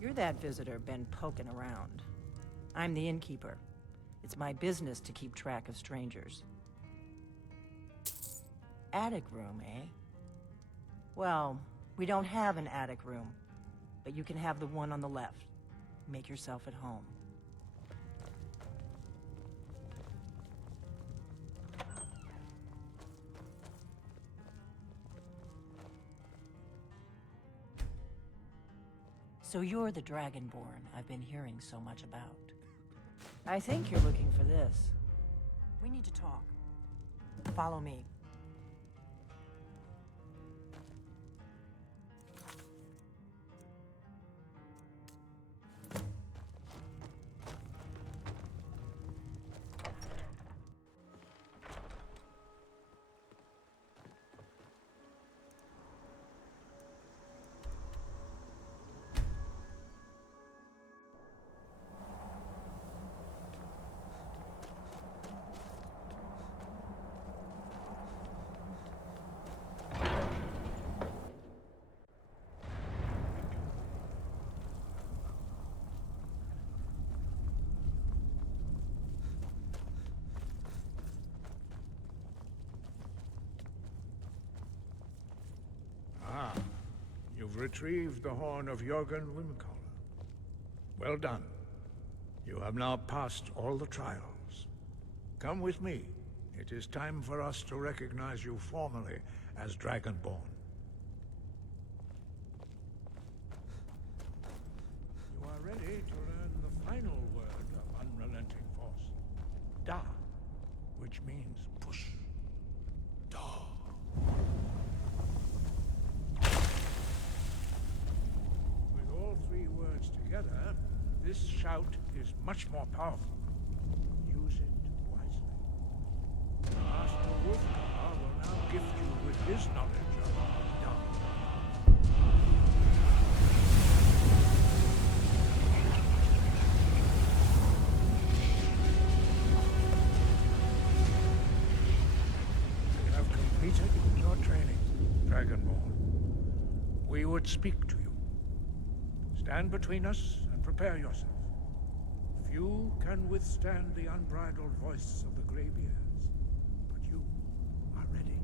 You're that visitor been poking around. I'm the innkeeper. It's my business to keep track of strangers. Attic room, eh? Well, we don't have an attic room, but you can have the one on the left. Make yourself at home. So you're the Dragonborn I've been hearing so much about. I think you're looking for this. We need to talk. Follow me. You've retrieved the horn of Jörgen Windcaller. Well done. You have now passed all the trials. Come with me. It is time for us to recognize you formally as Dragonborn. You are ready to learn the final word of unrelenting force. Da, which means push. Da. All three words together, this shout is much more powerful. Use it wisely. Master Wolfgar will now gift you with his knowledge of dark. You have completed your training, Dragonborn. We would speak to you. Stand between us and prepare yourself. Few can withstand the unbridled voice of the Greybeards, but you are ready.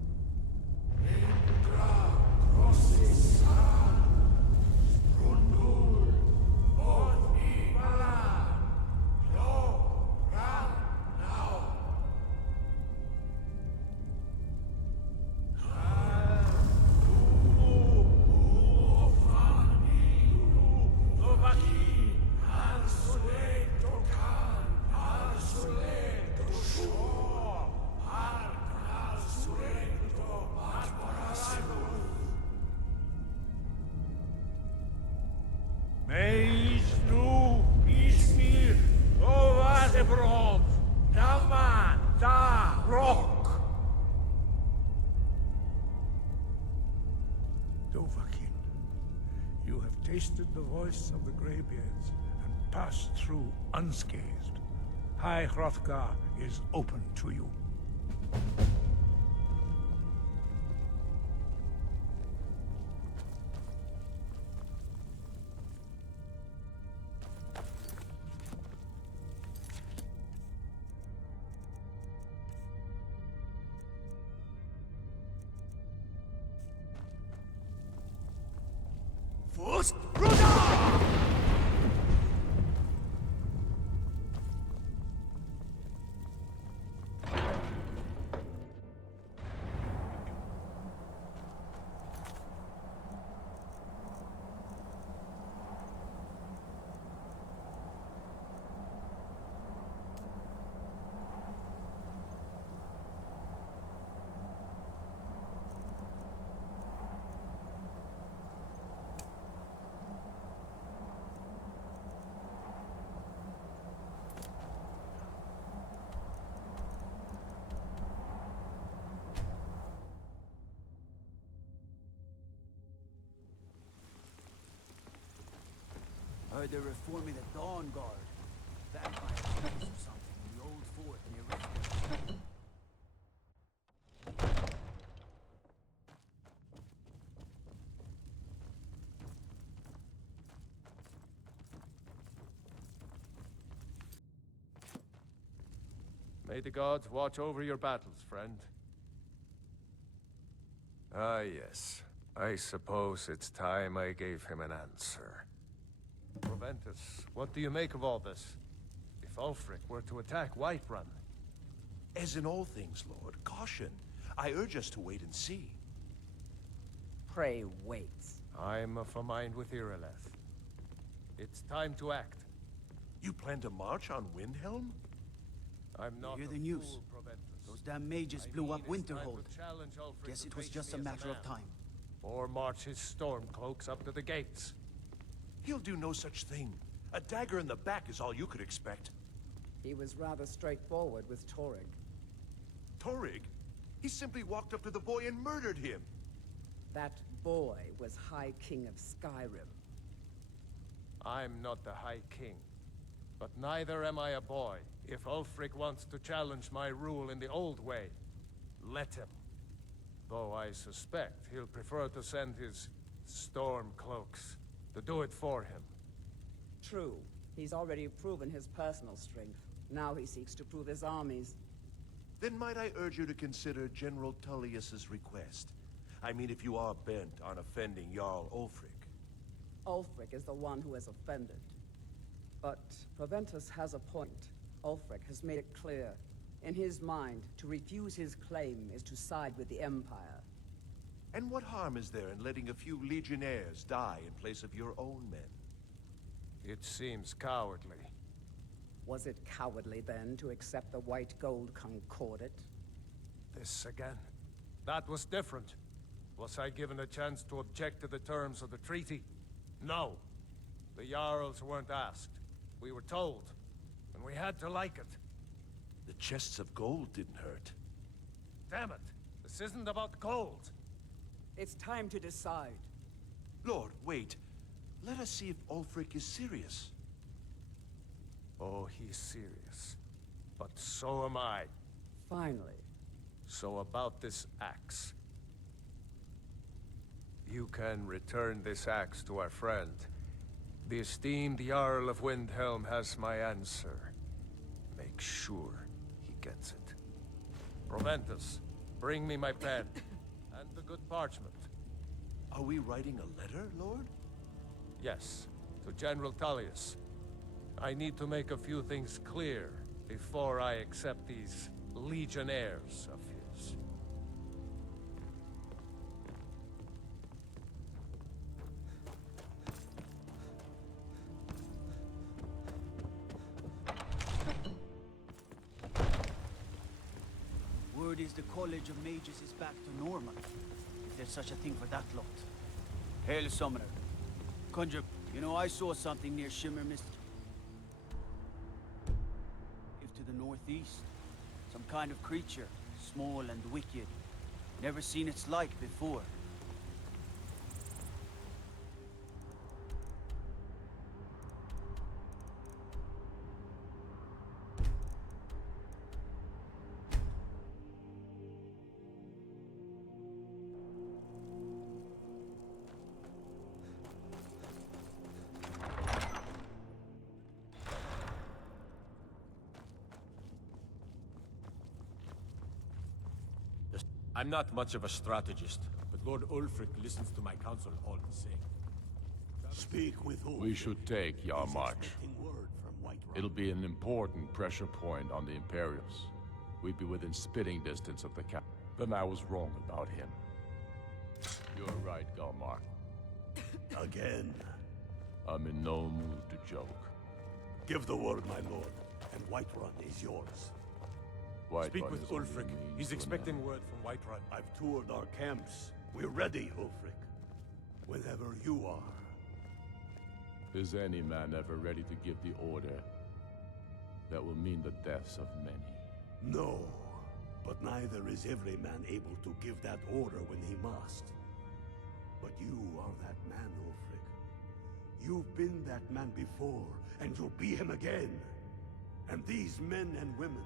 You have tasted the voice of the Greybeards and passed through unscathed. High Hrothgar is open to you. Heard they're reforming the Dawn Guard. Vampire smells or something in the old fort near Riften. May the gods watch over your battles, friend. Ah, yes. I suppose it's time I gave him an answer. Proventus, what do you make of all this? If Ulfric were to attack Whiterun? As in all things, Lord, caution. I urge us to wait and see. Pray wait. I'm of a mind with Irileth. It's time to act. You plan to march on Windhelm? I'm not hear a the news? fool, Proventus. Those damn mages I blew mean, up it's time Winterhold. to challenge Ulfric Guess to it was face just a me as matter of man. time. Or march his storm cloaks up to the gates. He'll do no such thing. A dagger in the back is all you could expect. He was rather straightforward with Torrig. Torrig? He simply walked up to the boy and murdered him. That boy was High King of Skyrim. I'm not the High King. But neither am I a boy. If Ulfric wants to challenge my rule in the old way, let him. Though I suspect he'll prefer to send his storm cloaks to do it for him. True. He's already proven his personal strength. Now he seeks to prove his armies. Then might I urge you to consider General Tullius's request? I mean, if you are bent on offending Jarl Ulfric. Ulfric is the one who has offended. But Proventus has a point. Ulfric has made it clear. In his mind, to refuse his claim is to side with the Empire. And what harm is there in letting a few legionnaires die in place of your own men? It seems cowardly. Was it cowardly then to accept the white gold concordat? This again? That was different. Was I given a chance to object to the terms of the treaty? No. The Jarls weren't asked. We were told. And we had to like it. The chests of gold didn't hurt. Damn it! This isn't about gold! It's time to decide. Lord, wait. Let us see if Ulfric is serious. Oh, he's serious. But so am I. Finally. So about this axe. You can return this axe to our friend. The esteemed Jarl of Windhelm has my answer. Make sure he gets it. Proventus, bring me my pen. And the good parchment. Are we writing a letter, Lord? Yes, to General Tullius. I need to make a few things clear before I accept these legionnaires of his. Word is the College of Mages is back to normal. If there's such a thing for that lot. Hail, Summoner. Conjure, you know, I saw something near Shimmer Mist. If to the northeast, some kind of creature, small and wicked. Never seen its like before. I'm not much of a strategist, but Lord Ulfric listens to my counsel all the same. Speak with who? We should take Yarmarch. Word from Whiterun. It'll be an important pressure point on the Imperials. We'd be within spitting distance of the cap. Then I was wrong about him. You're right, Galmark. Again. I'm in no mood to joke. Give the word, my lord, and Whiterun is yours. Speak with Ulfric. He's expecting word from Whiterun. I've toured our camps. We're ready, Ulfric. Whenever you are. Is any man ever ready to give the order that will mean the deaths of many? No, but neither is every man able to give that order when he must. But you are that man, Ulfric. You've been that man before, and you'll be him again. And these men and women,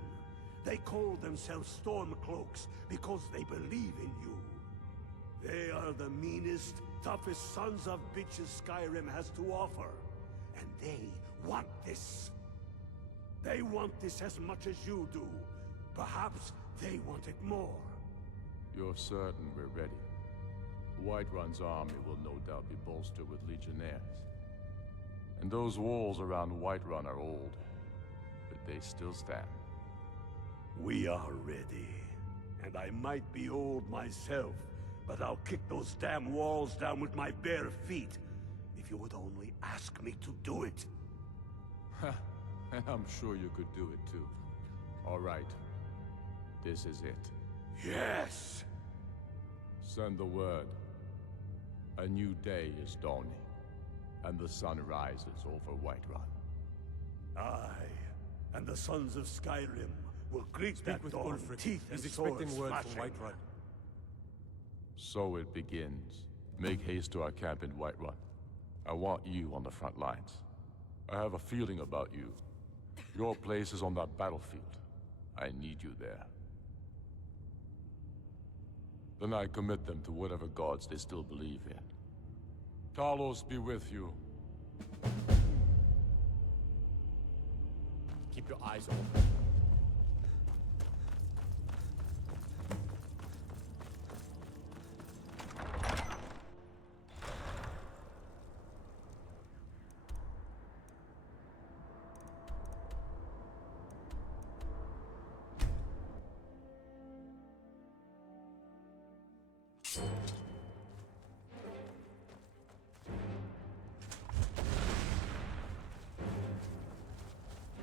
they call themselves Stormcloaks because they believe in you. They are the meanest, toughest sons of bitches Skyrim has to offer. And they want this. They want this as much as you do. Perhaps they wanted more. You're certain we're ready? Whiterun's army will no doubt be bolstered with legionnaires. And those walls around Whiterun are old, but they still stand. We are ready. And I might be old myself, but I'll kick those damn walls down with my bare feet, if you would only ask me to do it. And I'm sure you could do it too. All right. This is it. Yes! Send the word. A new day is dawning, and the sun rises over Whiterun. I and the sons of Skyrim will greet Speak that with dawn, Ulfric. teeth and He's swords expecting word from flashing. Whiterun. So it begins. Make haste to our camp in Whiterun. I want you on the front lines. I have a feeling about you. Your place is on that battlefield. I need you there. Then I commit them to whatever gods they still believe in. Talos be with you. Keep your eyes open.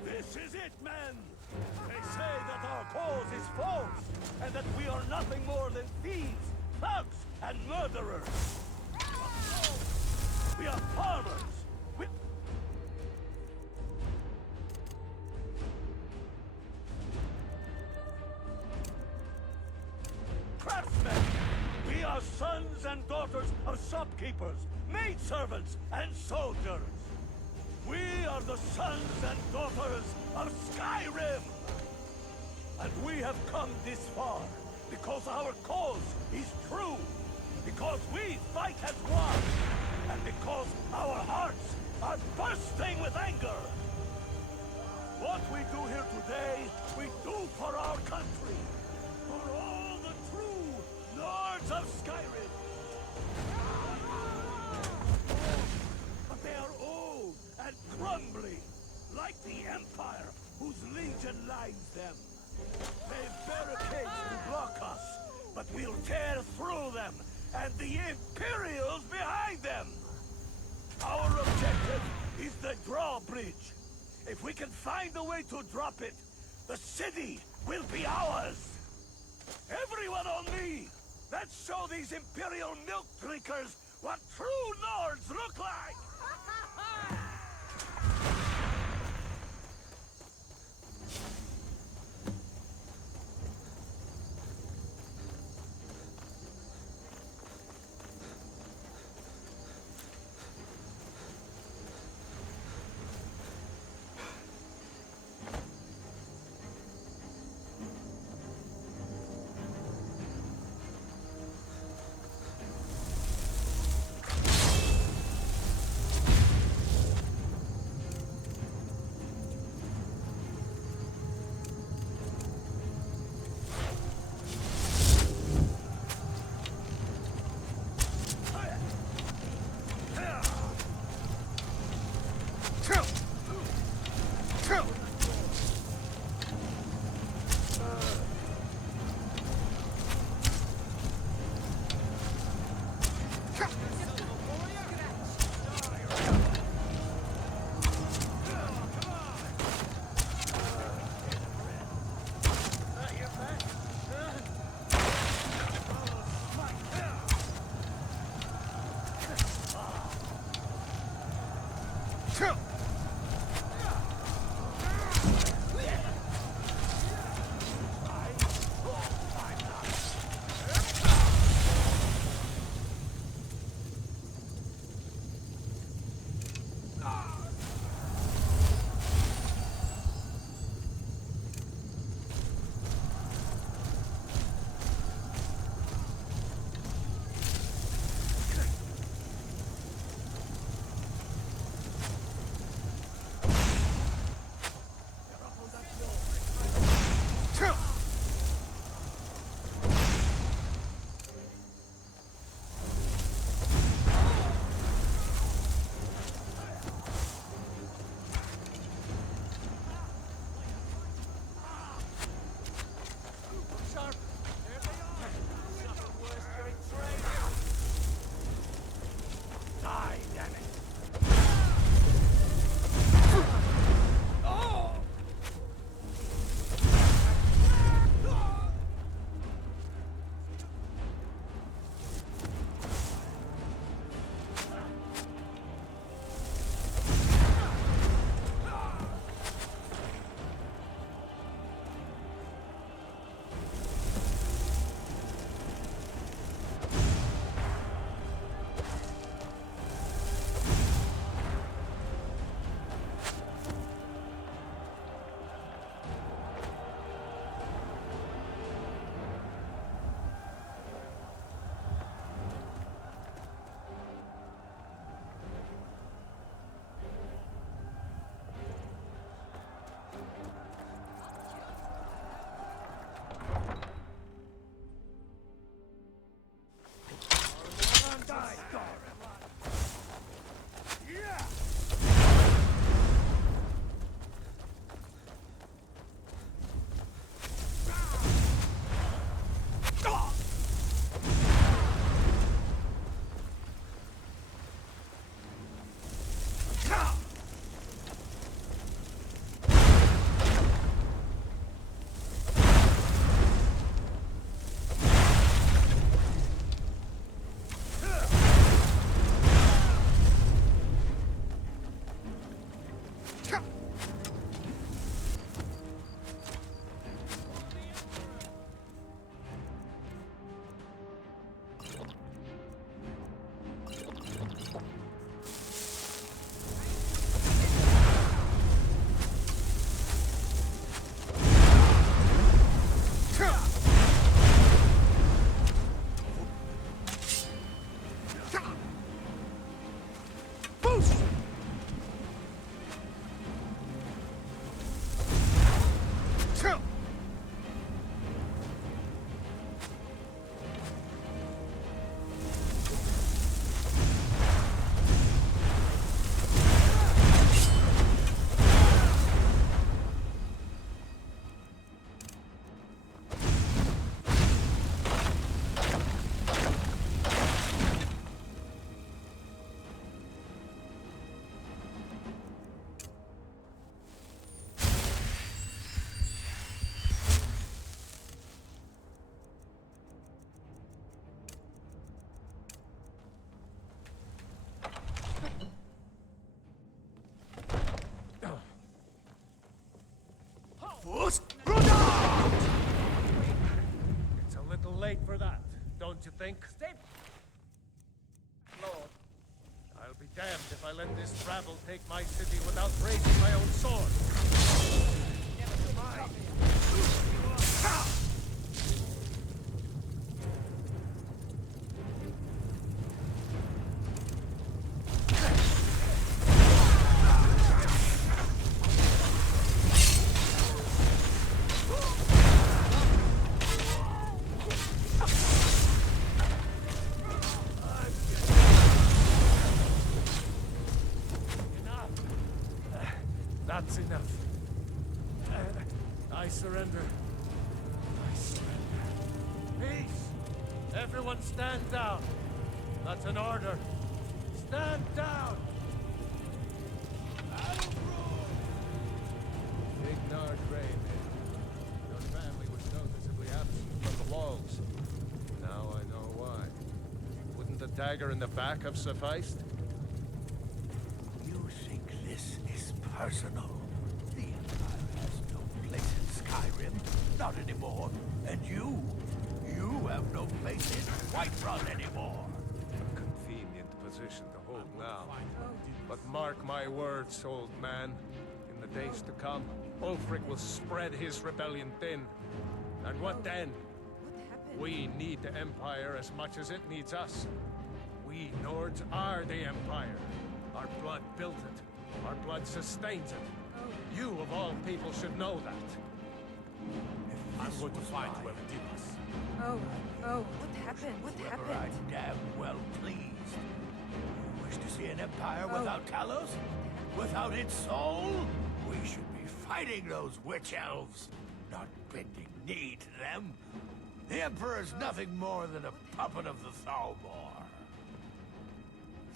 This is it, men! They say that our cause is false, and that we are nothing more than thieves, thugs, and murderers! But no! We are farmers! We... Craftsmen! We are sons and daughters of shopkeepers, maidservants, and soldiers! We are the sons and daughters of Skyrim! And we have come this far because our cause is true, because we fight as one, and because our hearts are bursting with anger! What we do here today, we do for our country, for all the true lords of Skyrim! But they are old and crumbly, like the Empire whose legion lines them. They've barricades to block us, but we'll tear through them, and the Imperials behind them! Our objective is the drawbridge. If we can find a way to drop it, the city will be ours! Everyone on me! Let's show these Imperial milk drinkers what true lords look like! late for that, don't you think? Stay... Lord. I'll be damned if I let this rabble take my city without raising my own sword. That's enough. I surrender. I surrender. Peace! Everyone stand down. That's an order. Stand down! Ignar Greyman. Your family was noticeably absent from the walls. Now I know why. Wouldn't the dagger in the back have sufficed? You think this is personal? The Empire has no place in Skyrim. Not anymore. And you have no place in Whiterun anymore. A convenient position to hold now. But mark my words, old man. In the days to come, Ulfric will spread his rebellion thin. And what then? What happened? We need the Empire as much as it needs us. We Nords are the Empire. Our blood built it. Our blood sustains it. You, of all people, should know that. I'm going to find whoever did this. Oh, what happened? What Whoever happened? I'm damn well pleased. You wish to see an empire without Talos? Without its soul? We should be fighting those witch elves, not bending knee to them. The Emperor's nothing more than a puppet of the Thalmor.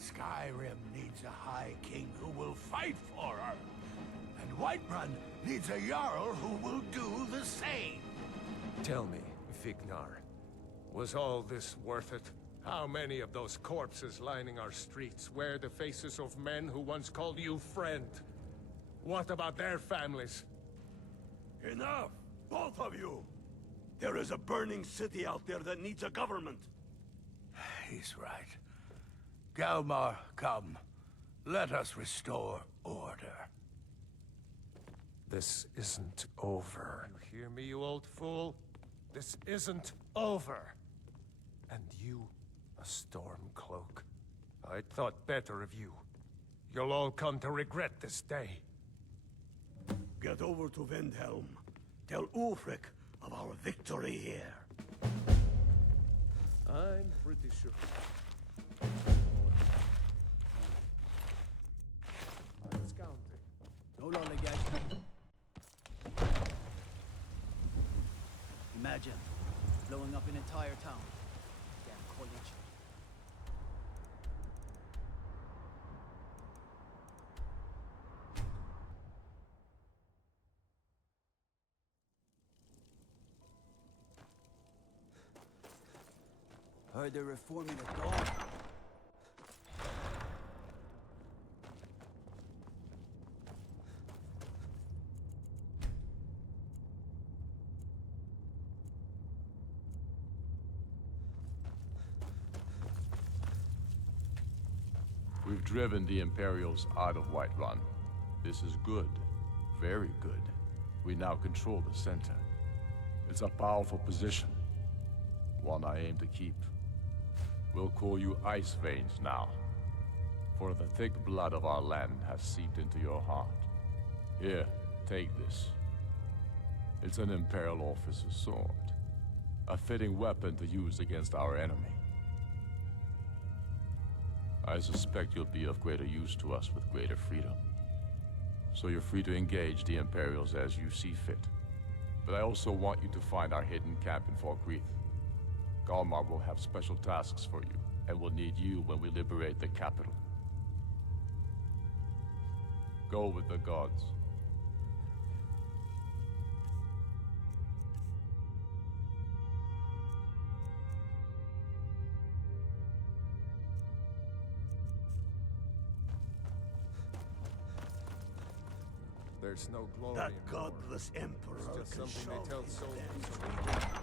Skyrim needs a High King who will fight for her. And Whiterun needs a Jarl who will do the same. Tell me, Vignar, was all this worth it? How many of those corpses lining our streets wear the faces of men who once called you friend? What about their families? Enough! Both of you! There is a burning city out there that needs a government. He's right. Galmar, come. Let us restore order. This isn't over. You hear me, you old fool? This isn't over. And you, a Stormcloak. I thought better of you. You'll all come to regret this day. Get over to Windhelm. Tell Ulfric of our victory here. I'm pretty sure. I'm scouting. No lollygagging. Imagine blowing up an entire town. Damn college. Heard they're reforming at dawn. We've driven the Imperials out of Whiterun. This is good. Very good. We now control the center. It's a powerful position. One I aim to keep. We'll call you Ice Veins now. For the thick blood of our land has seeped into your heart. Here, take this. It's an Imperial officer's sword. A fitting weapon to use against our enemy. I suspect you'll be of greater use to us with greater freedom. So you're free to engage the Imperials as you see fit. But I also want you to find our hidden camp in Falkreath. Galmar will have special tasks for you, and will need you when we liberate the capital. Go with the gods. There's no glory That in war. godless emperor It's just can something they shove tell his soldiers. damn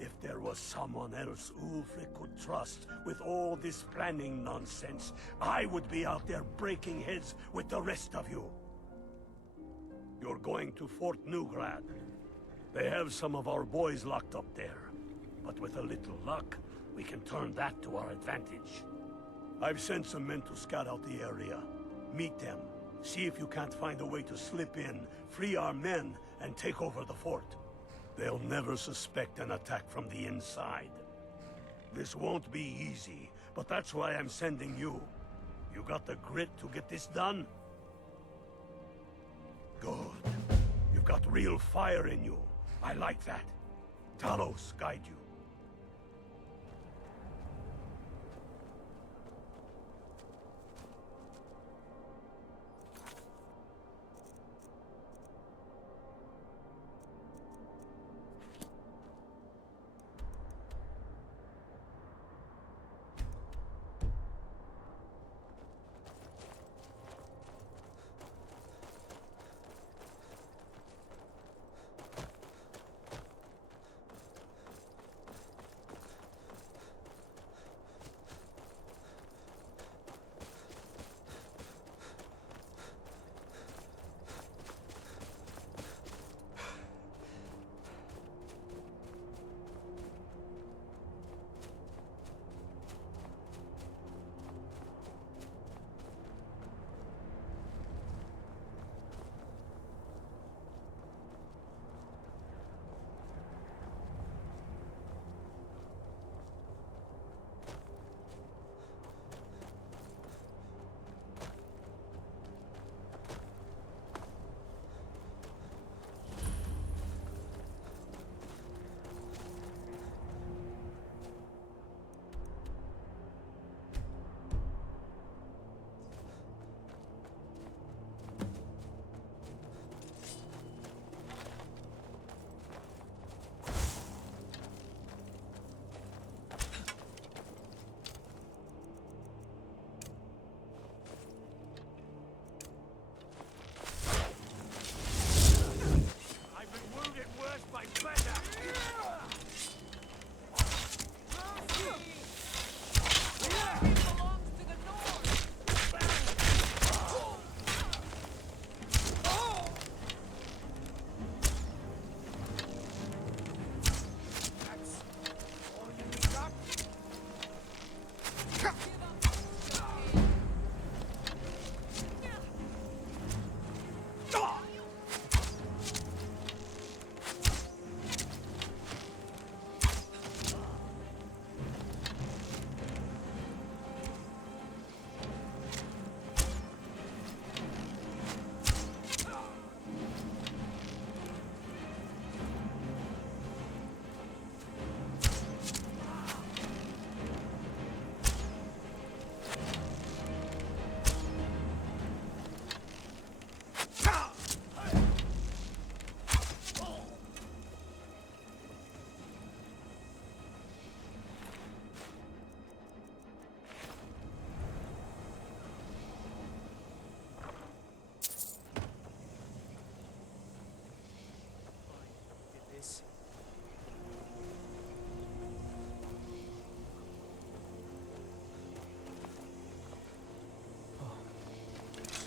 If there was someone else Ulfric could trust with all this planning nonsense, I would be out there breaking heads with the rest of you. You're going to Fort Newgrad. They have some of our boys locked up there. But with a little luck, we can turn that to our advantage. I've sent some men to scout out the area. Meet them. See if you can't find a way to slip in, free our men, and take over the fort. They'll never suspect an attack from the inside. This won't be easy, but that's why I'm sending you. You got the grit to get this done? Good. You've got real fire in you. I like that. Talos guide you.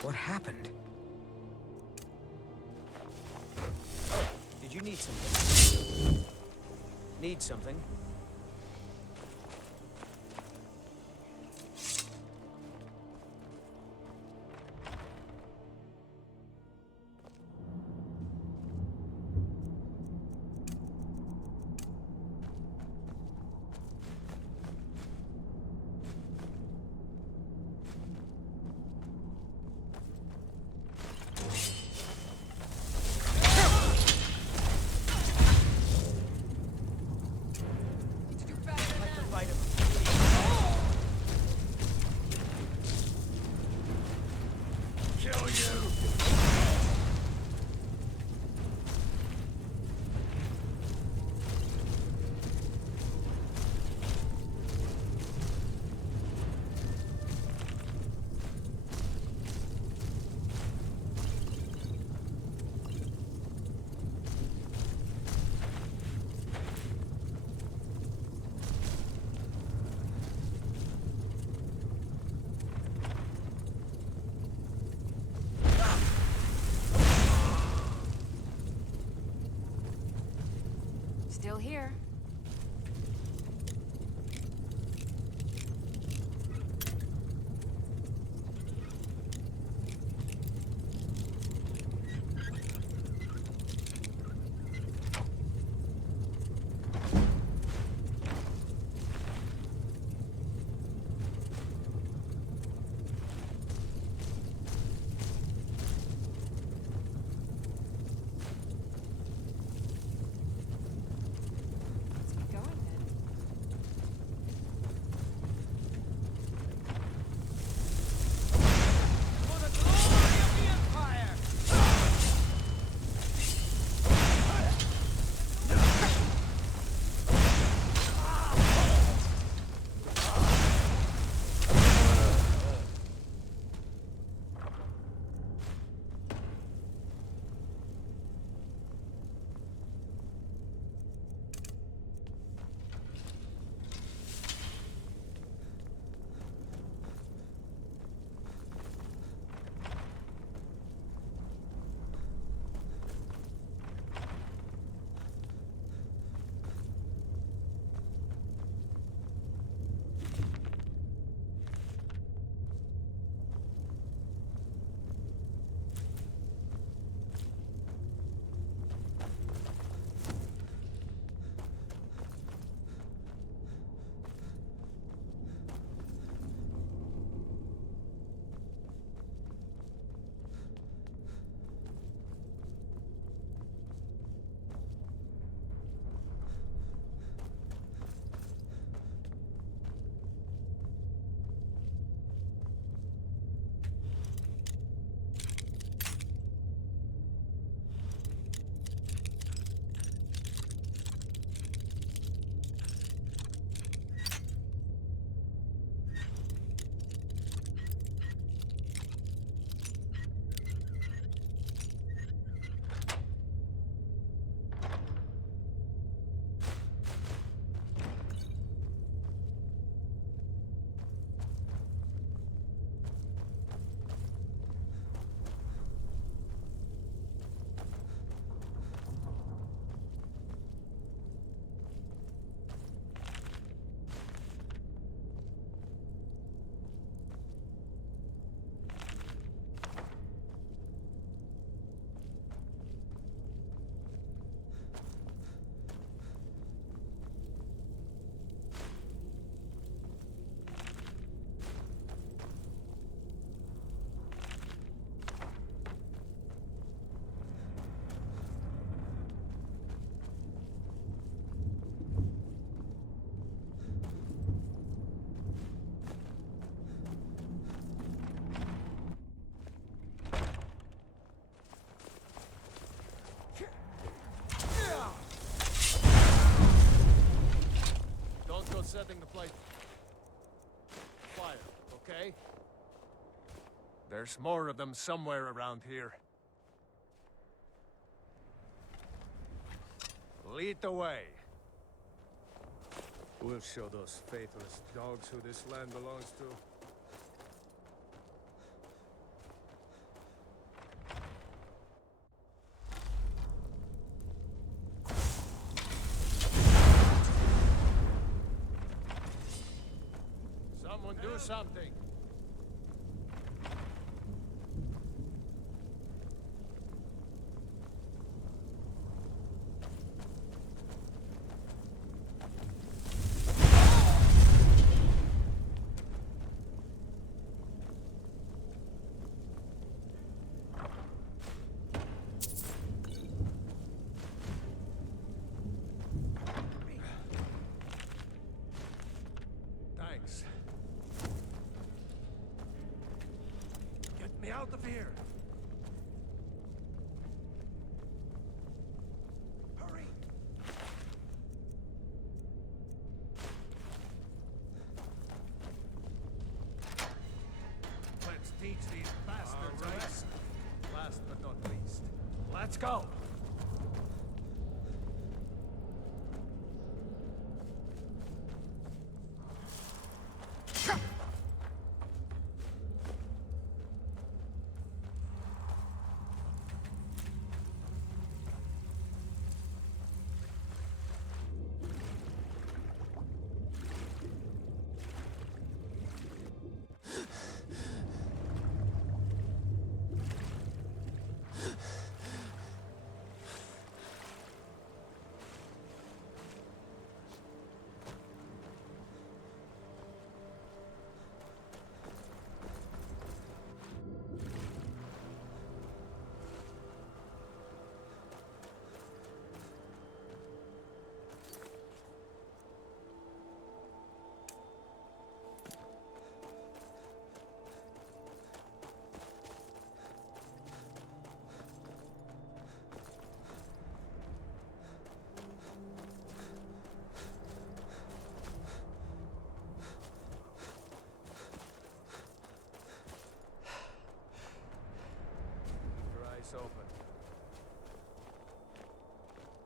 What happened? Did you need something? Need something? Still here. Let's get going then. For the glory of the Empire! Don't go setting the place fire, okay? There's more of them somewhere around here. Lead the way. We'll show those faithless dogs who this land belongs to. Someone do something. Thanks. Get me out of here! Hurry! Let's teach these bastards a lesson. Last but not least. Let's go!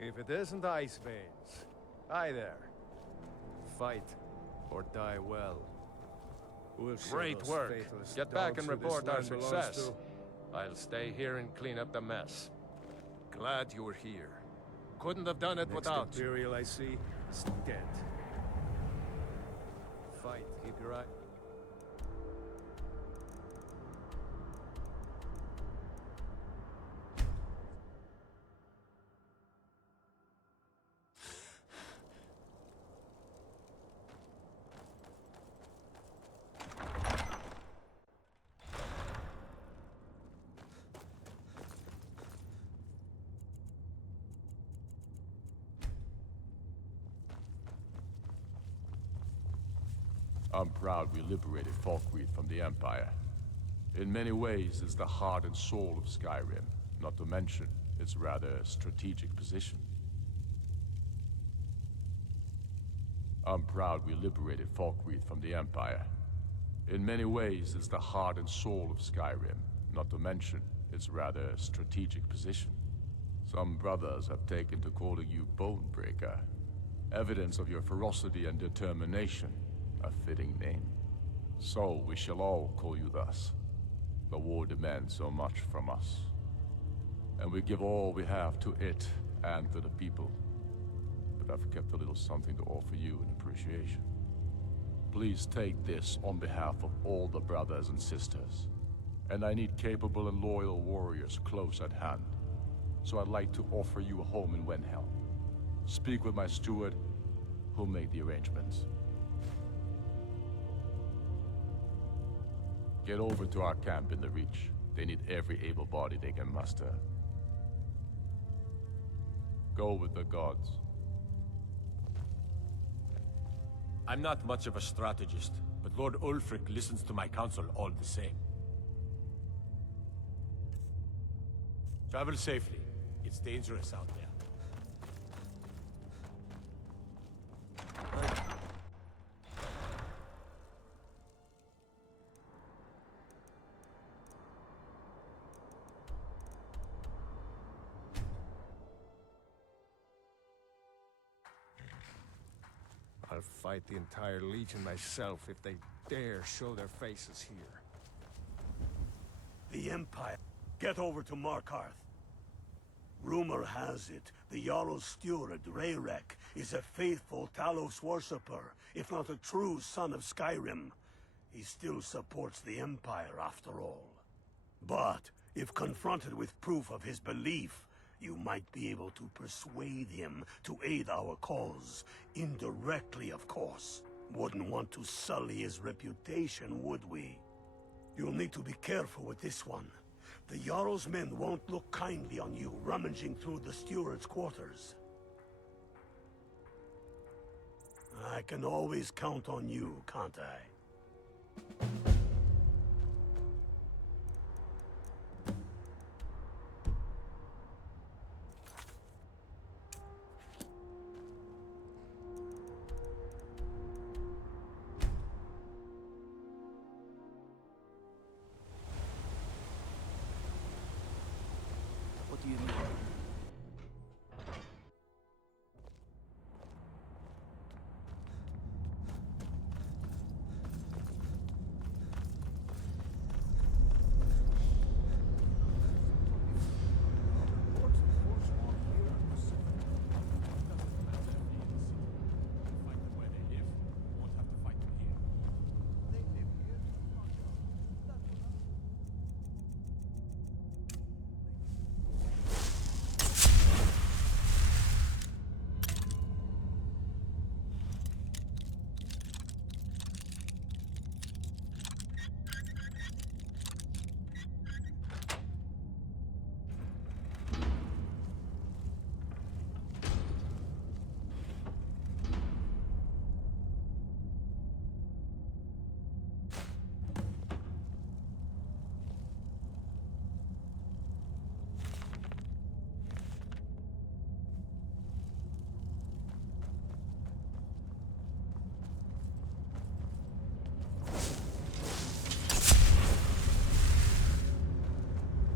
If it isn't ice veins. Hi there. Fight or die well. We'll show Great those work. faithless Get back and dogs who this report our land belongs success. to. I'll stay here and clean up the mess. Glad you were here. Couldn't have done it Next without you. Imperial I see is dead. Fight. Keep your eye. I'm proud we liberated Falkreath from the Empire. In many ways, it's the heart and soul of Skyrim, not to mention its rather strategic position. I'm proud we liberated Falkreath from the Empire. In many ways, it's the heart and soul of Skyrim, not to mention its rather strategic position. Some brothers have taken to calling you Bonebreaker, evidence of your ferocity and determination. A fitting name. So we shall all call you thus. The war demands so much from us. And we give all we have to it and to the people. But I've kept a little something to offer you in appreciation. Please take this on behalf of all the brothers and sisters. And I need capable and loyal warriors close at hand. So I'd like to offer you a home in Wenhelm. Speak with my steward, who'll make the arrangements. Get over to our camp in the Reach. They need every able body they can muster. Go with the gods. I'm not much of a strategist, but Lord Ulfric listens to my counsel all the same. Travel safely. It's dangerous out there. I'll fight the entire Legion myself if they dare show their faces here. The Empire. Get over to Markarth. Rumor has it, the Jarl's steward, Rayrek, is a faithful Talos worshipper, if not a true son of Skyrim. He still supports the Empire, after all. But, if confronted with proof of his belief, you might be able to persuade him to aid our cause. Indirectly, of course. Wouldn't want to sully his reputation, would we? You'll need to be careful with this one. The Jarl's men won't look kindly on you rummaging through the steward's quarters. I can always count on you, can't I? What do you mean?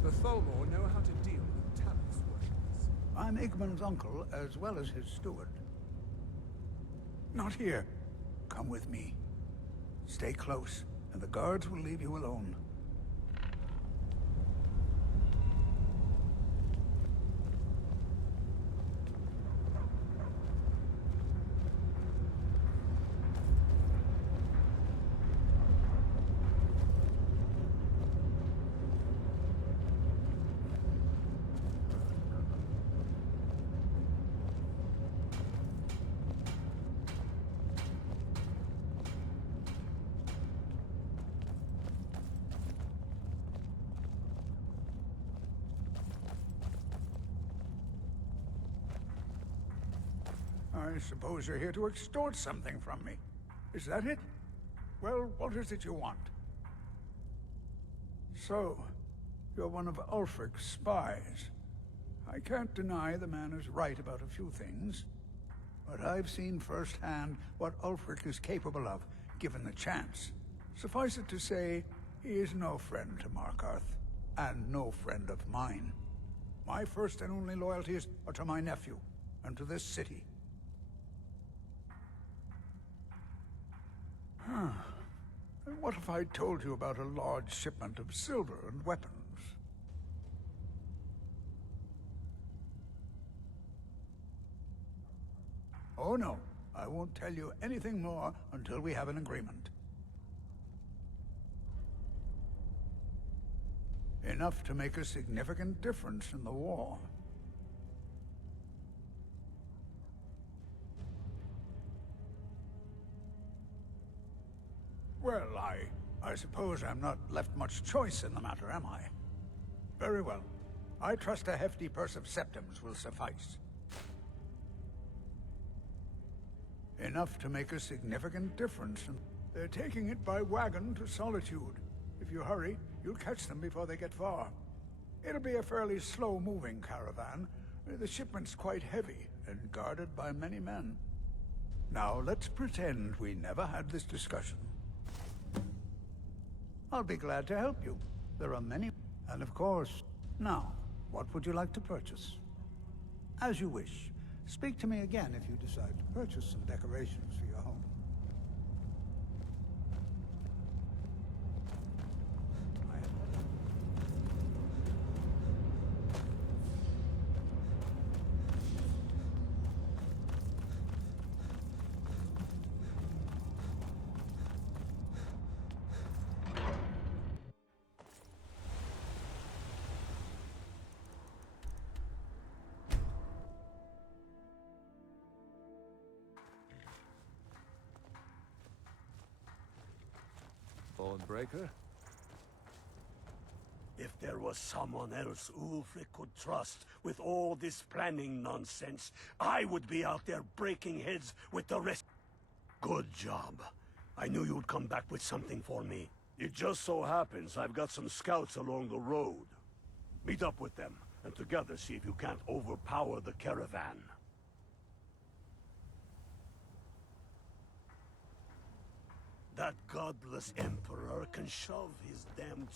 The Tholmor know how to deal with Talos worshippers. I'm Igmund's uncle, as well as his steward. Not here. Come with me. Stay close, and the guards will leave you alone. I suppose you're here to extort something from me. Is that it? Well, what is it you want? So, you're one of Ulfric's spies. I can't deny the man is right about a few things, but I've seen firsthand what Ulfric is capable of, given the chance. Suffice it to say, he is no friend to Markarth, and no friend of mine. My first and only loyalties are to my nephew, and to this city. What if I told you about a large shipment of silver and weapons? Oh no, I won't tell you anything more until we have an agreement. Enough to make a significant difference in the war. Well, I suppose I'm not left much choice in the matter, am I? Very well. I trust a hefty purse of septims will suffice. Enough to make a significant difference. They're taking it by wagon to Solitude. If you hurry, you'll catch them before they get far. It'll be a fairly slow-moving caravan. The shipment's quite heavy and guarded by many men. Now, let's pretend we never had this discussion. I'll be glad to help you. There are many... And of course... Now, what would you like to purchase? As you wish. Speak to me again if you decide to purchase some decorations for your home. Bonebreaker? If there was someone else Ulfric could trust with all this planning nonsense, I would be out there breaking heads with the rest. Good job. I knew you'd come back with something for me. It just so happens I've got some scouts along the road. Meet up with them, and together see if you can't overpower the caravan. That godless emperor can shove his damned...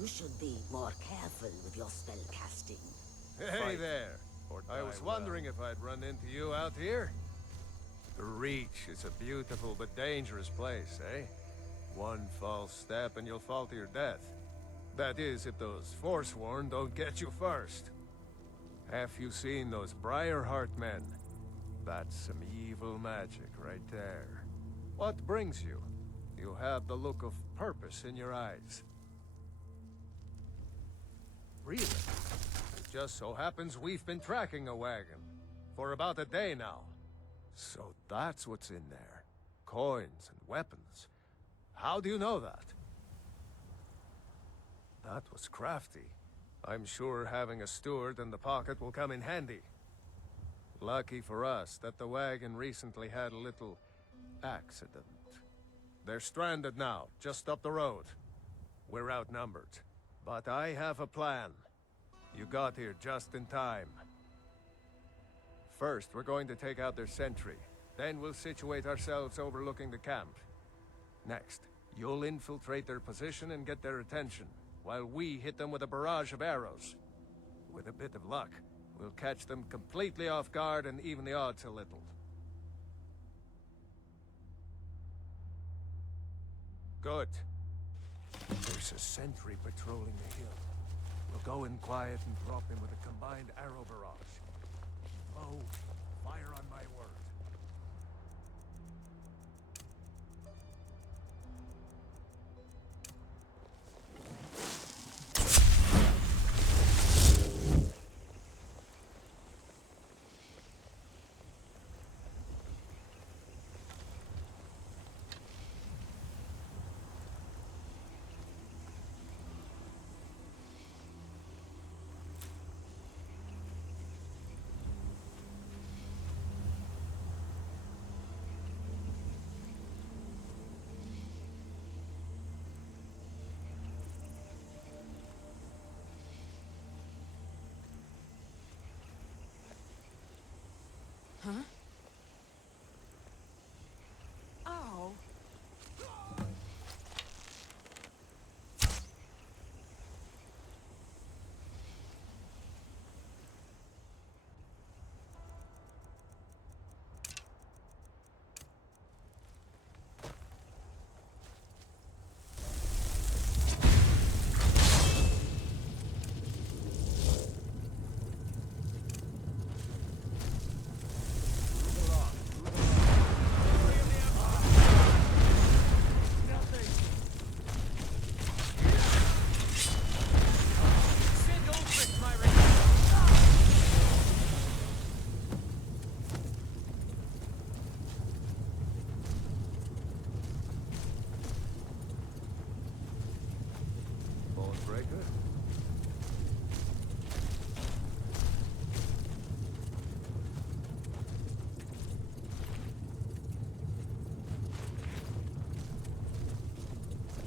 You should be more careful with your spell casting. Hey there! I was wondering if I'd run into you out here. The Reach is a beautiful but dangerous place, eh? One false step and you'll fall to your death. That is, if those Forsworn don't get you first. Have you seen those Briarheart men? That's some evil magic right there. What brings you? You have the look of purpose in your eyes. Really? It just so happens we've been tracking a wagon for about a day now. So that's what's in there. Coins and weapons. How do you know that? That was crafty. I'm sure having a steward in the pocket will come in handy. Lucky for us that the wagon recently had a little accident. They're stranded now, just up the road. We're outnumbered. But I have a plan. You got here just in time. First, we're going to take out their sentry. Then we'll situate ourselves overlooking the camp. Next, you'll infiltrate their position and get their attention, while we hit them with a barrage of arrows. With a bit of luck, we'll catch them completely off guard and even the odds a little. Good. There's a sentry patrolling the hill. We'll go in quiet and drop him with a combined arrow barrage. Oh, fire on my word. Huh? Oh.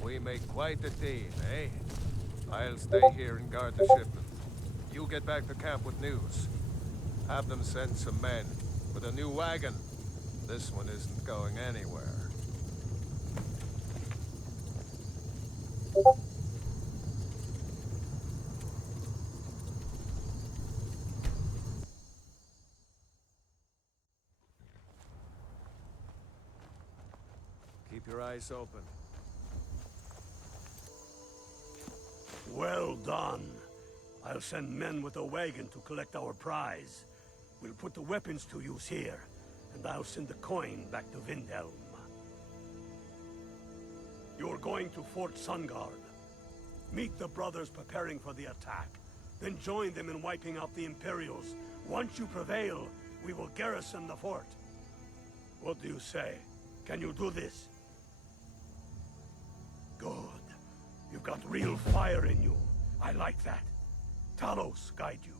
We make quite a team, eh? I'll stay here and guard the shipment. You get back to camp with news. Have them send some men with a new wagon. This one isn't going anywhere. Keep your eyes open. Well done. I'll send men with a wagon to collect our prize. We'll put the weapons to use here, and I'll send the coin back to Windhelm. You're going to Fort Sungard. Meet the brothers preparing for the attack. Then join them in wiping out the Imperials. Once you prevail, we will garrison the fort. What do you say? Can you do this? Good. You've got real fire in you. I like that. Talos guide you.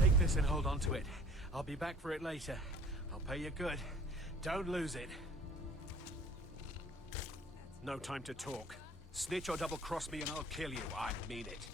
Take this and hold on to it. I'll be back for it later. I'll pay you good. Don't lose it. No time to talk. Snitch or double-cross me and I'll kill you. I mean it.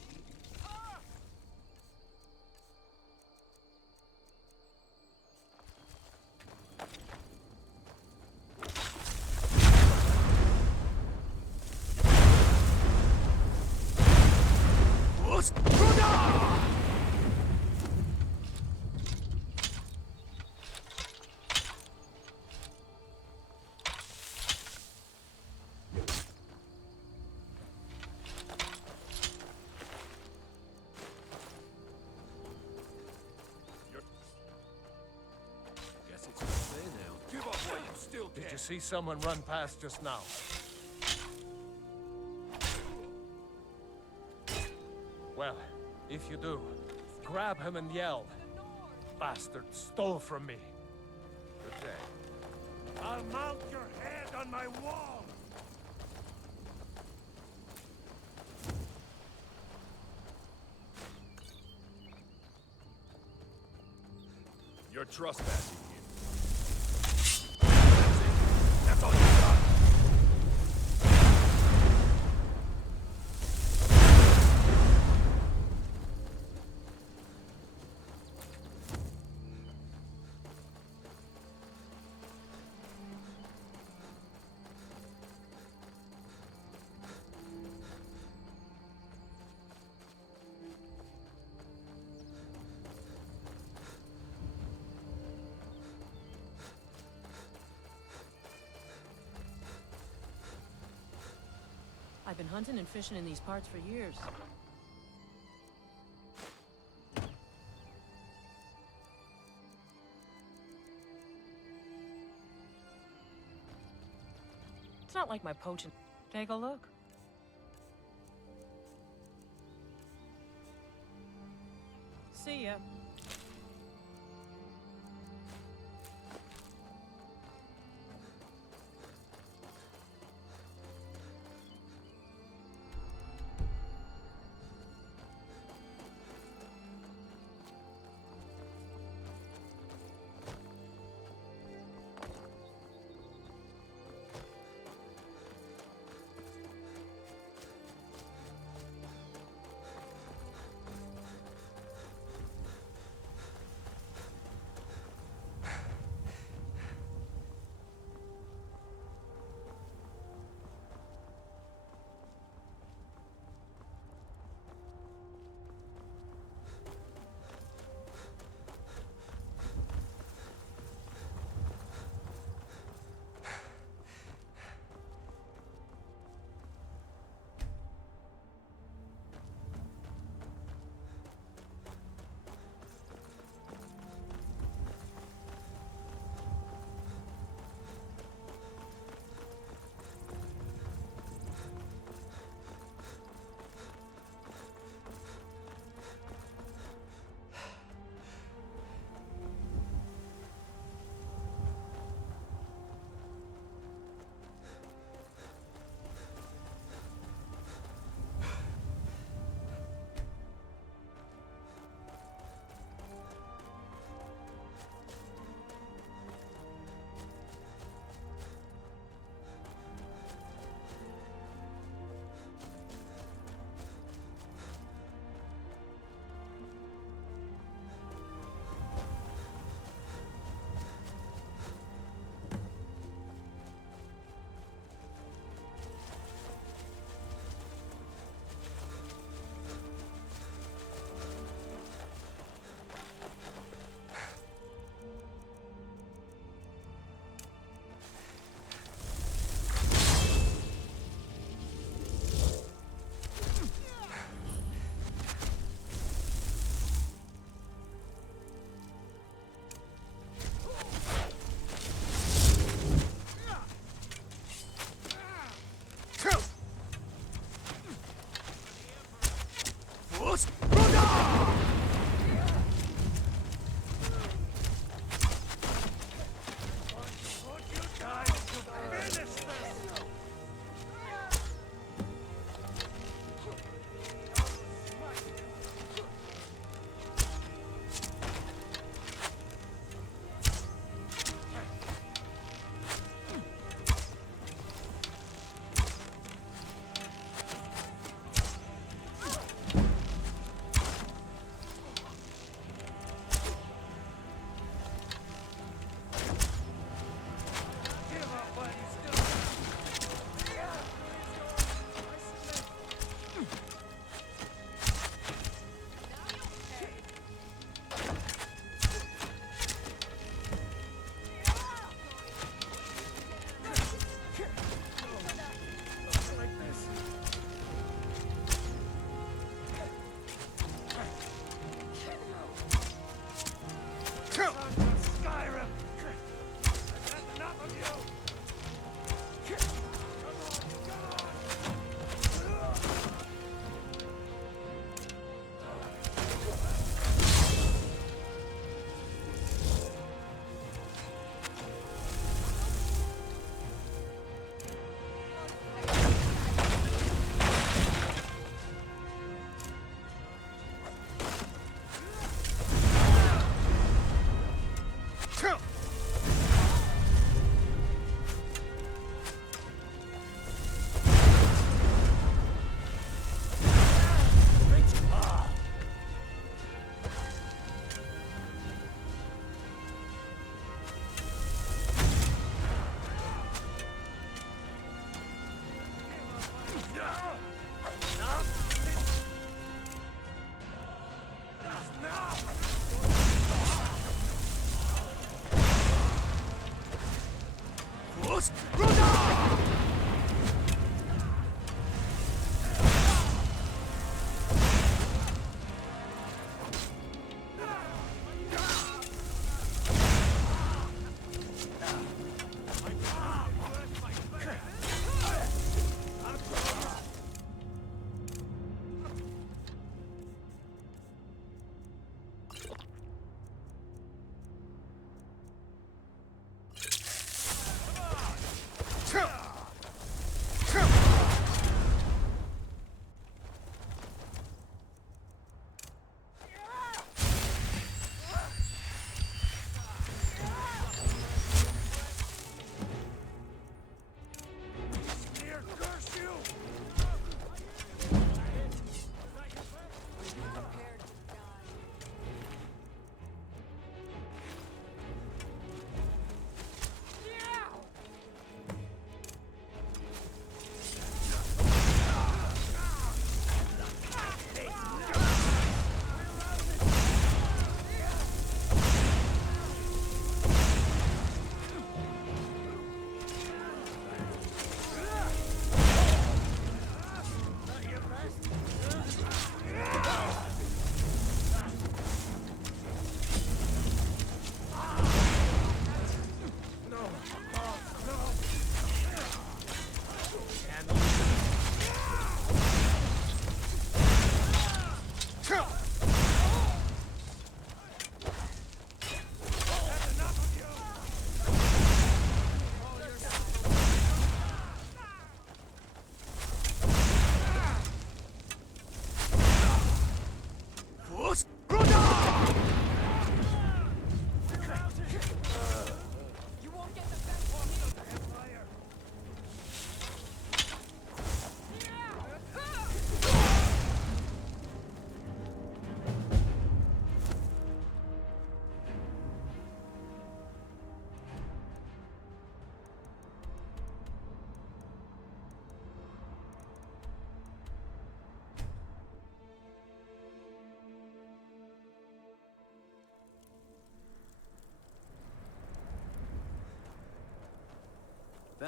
Did you see someone run past just now? Well, if you do, grab him and yell. Bastard stole from me. Good day. I'll mount your head on my wall! You're trespassing here. That's all you got. I've been hunting and fishing in these parts for years. It's not like my poaching. Take a look. See ya.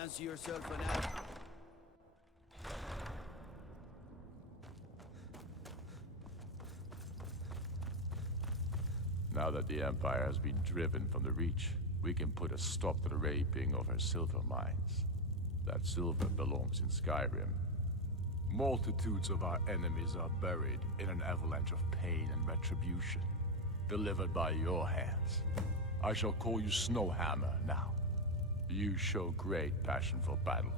fancy yourself an ass? Now that the Empire has been driven from the Reach, we can put a stop to the raping of her silver mines. That silver belongs in Skyrim. Multitudes of our enemies are buried in an avalanche of pain and retribution, delivered by your hands. I shall call you Snowhammer now. You show great passion for battle,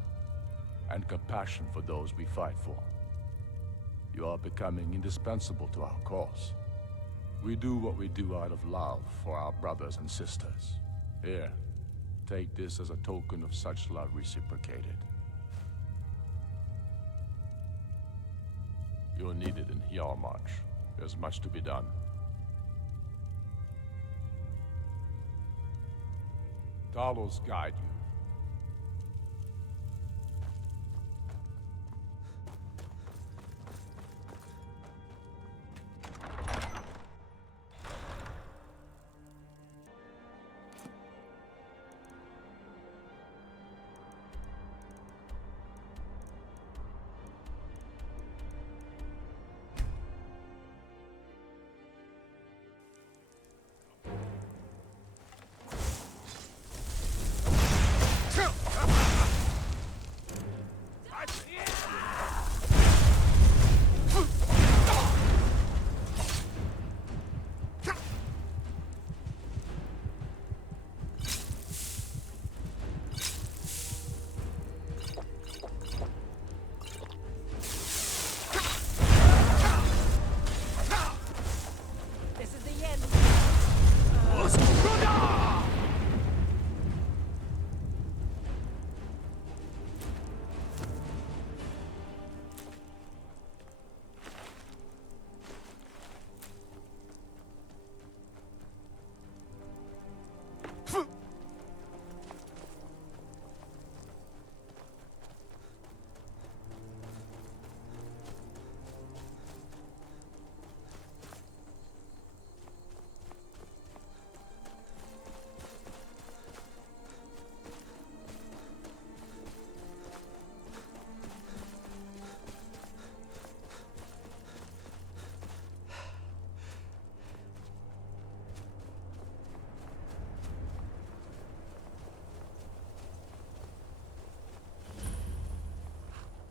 and compassion for those we fight for. You are becoming indispensable to our cause. We do what we do out of love for our brothers and sisters. Here, take this as a token of such love reciprocated. You're needed in Hjalmarch. There's much to be done. Talos guide you.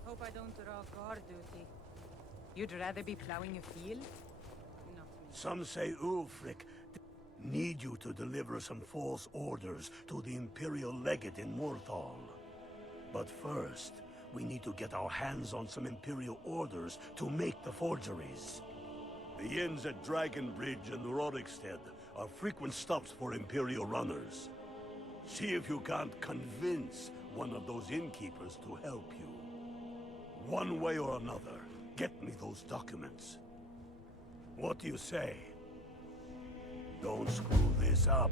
Hope I don't draw guard duty. You'd rather be plowing a field? Not me. Some say Ulfric need you to deliver some false orders to the Imperial Legate in Morthal. But first, we need to get our hands on some Imperial orders to make the forgeries. The inns at Dragonbridge and Rorikstead are frequent stops for Imperial runners. See if you can't convince one of those innkeepers to help you. One way or another, get me those documents. What do you say? Don't screw this up.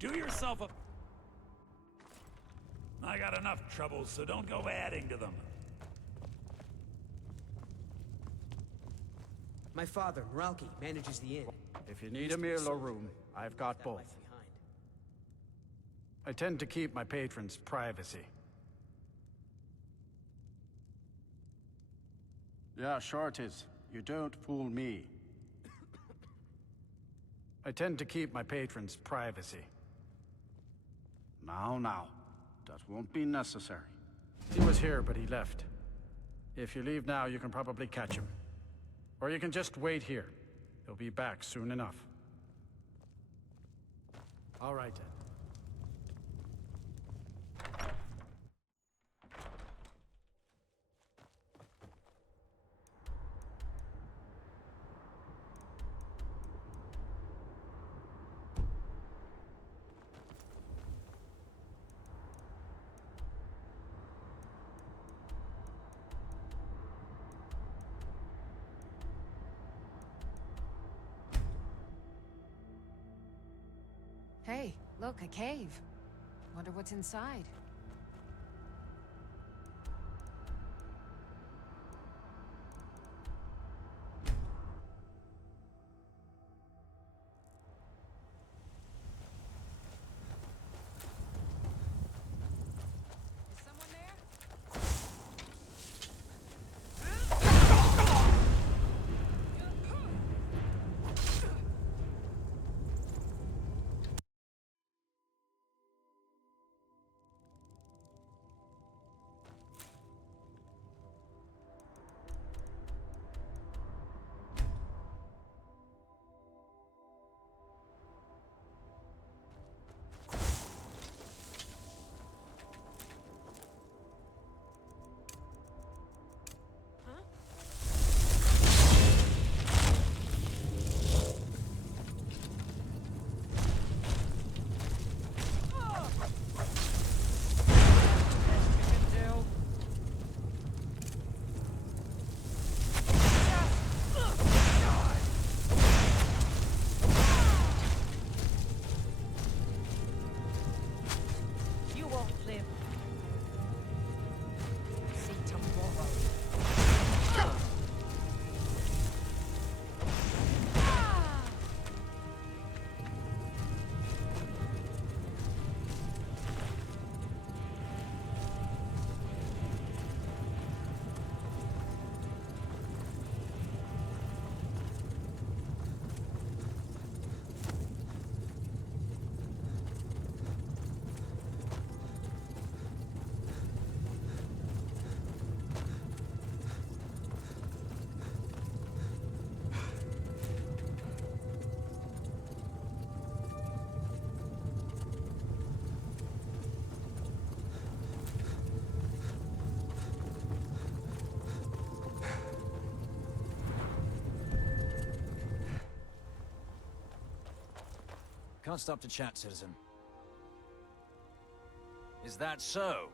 Do yourself a... I got enough troubles, so don't go adding to them. My father, Ralki, manages the inn. If you need a meal or room, I've got both. I tend to keep my patrons' privacy. Yeah, sure it is. You don't fool me. I tend to keep my patrons' privacy. Now, that won't be necessary. He was here, but he left. If you leave now, you can probably catch him. Or you can just wait here. He'll be back soon enough. All right, then. Hey, look, a cave. Wonder what's inside. Is someone there? You won't live. See tomorrow. Can't stop to chat, citizen. Is that so?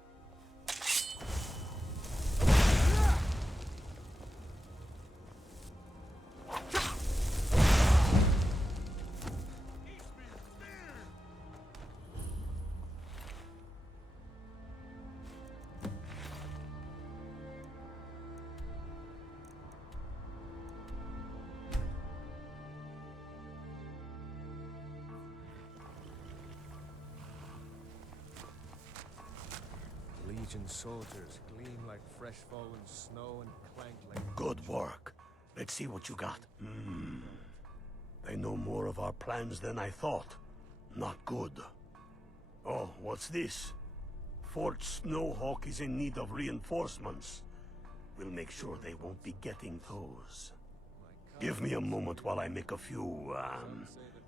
Legion soldiers gleam like fresh fallen snow and clank like... Good work. Let's see what you got. They know more of our plans than I thought. Not good. Oh, what's this? Fort Snowhawk is in need of reinforcements. We'll make sure they won't be getting those. Give me a moment while I make a few,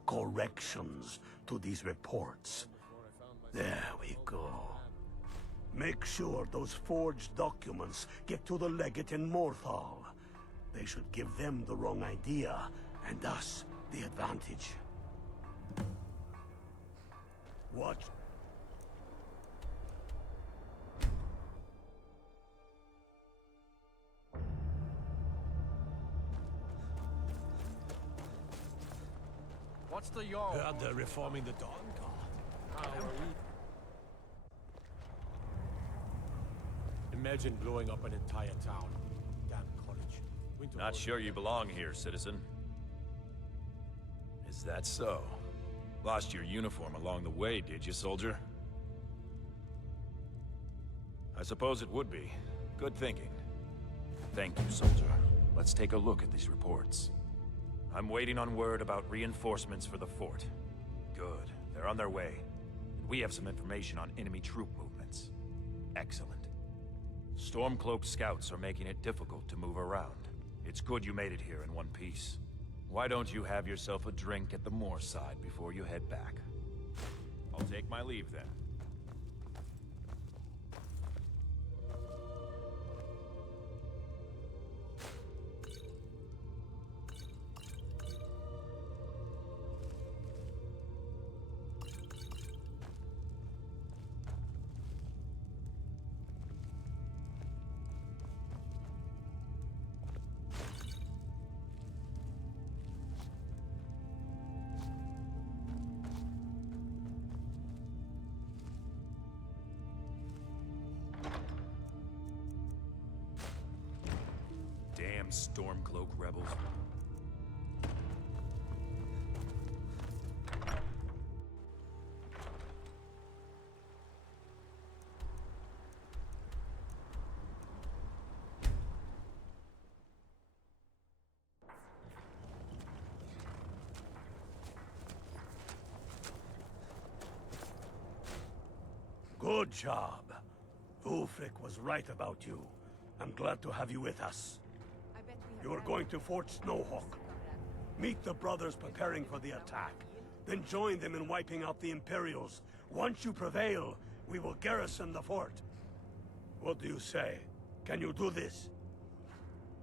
corrections to these reports. There we go. Make sure those forged documents get to the legate in Morthal. They should give them the wrong idea, and us the advantage. What? What's the yaw? Heard they're reforming the Dawn Guard. How are we? Imagine blowing up an entire town. Damn college. Not sure you belong here, citizen. Is that so? Lost your uniform along the way, did you, soldier? I suppose it would be. Good thinking. Thank you, soldier. Let's take a look at these reports. I'm waiting on word about reinforcements for the fort. Good. They're on their way. And we have some information on enemy troop movements. Excellent. Stormcloaked scouts are making it difficult to move around. It's good you made it here in one piece. Why don't you have yourself a drink at the moor side before you head back? I'll take my leave then. damn Stormcloak rebels. Good job. Ulfric was right about you. I'm glad to have you with us. You are going to Fort Snowhawk. Meet the brothers preparing for the attack. Then join them in wiping out the Imperials. Once you prevail, we will garrison the fort. What do you say? Can you do this?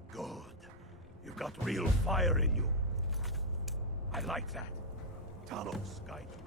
Good. You've got real fire in you. I like that. Talos, guide you.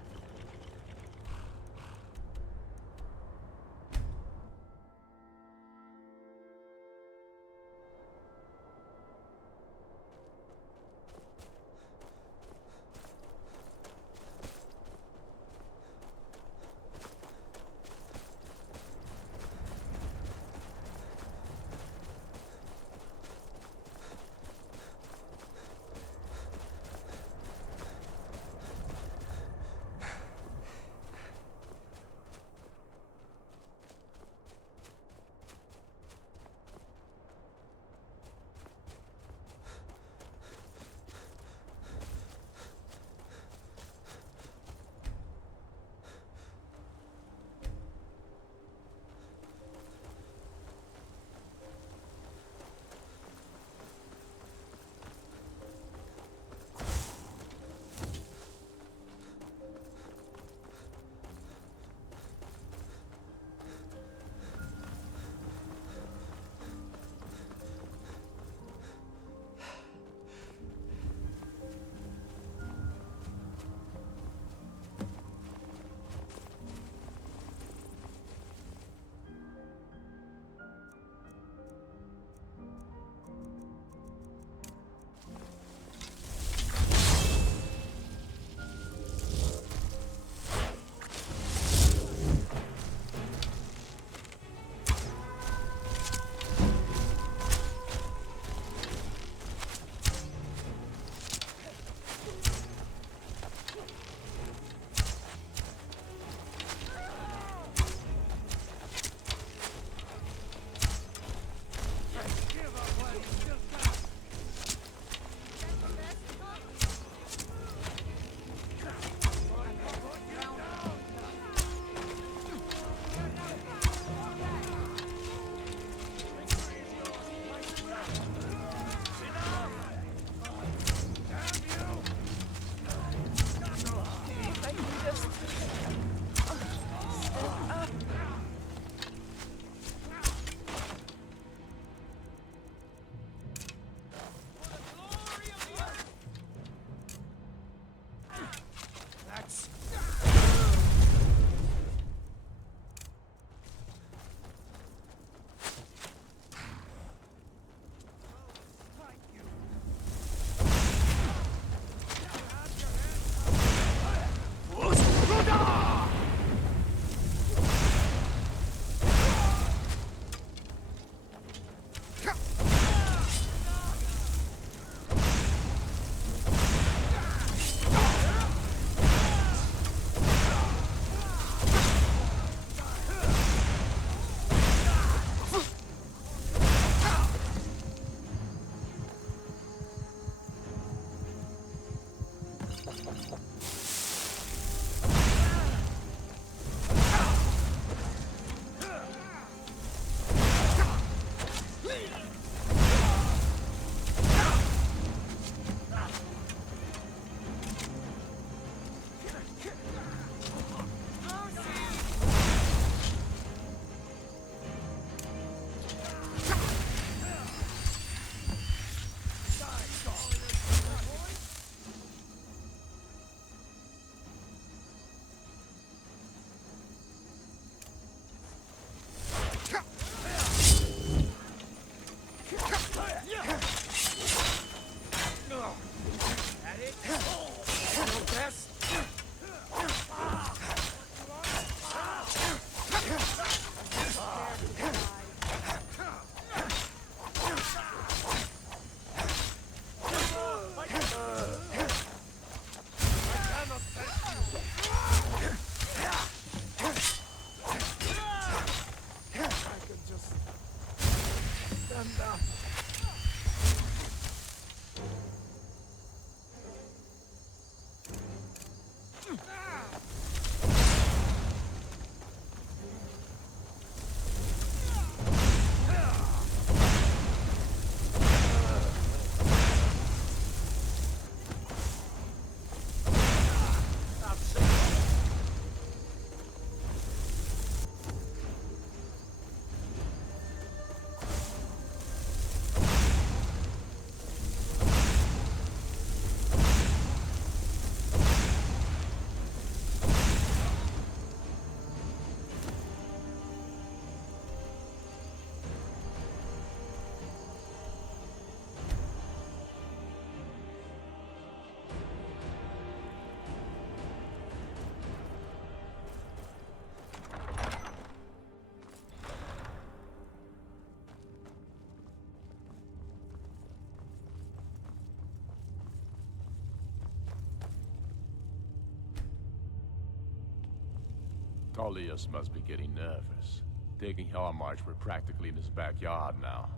Tullius must be getting nervous. Taking March, we're practically in his backyard now.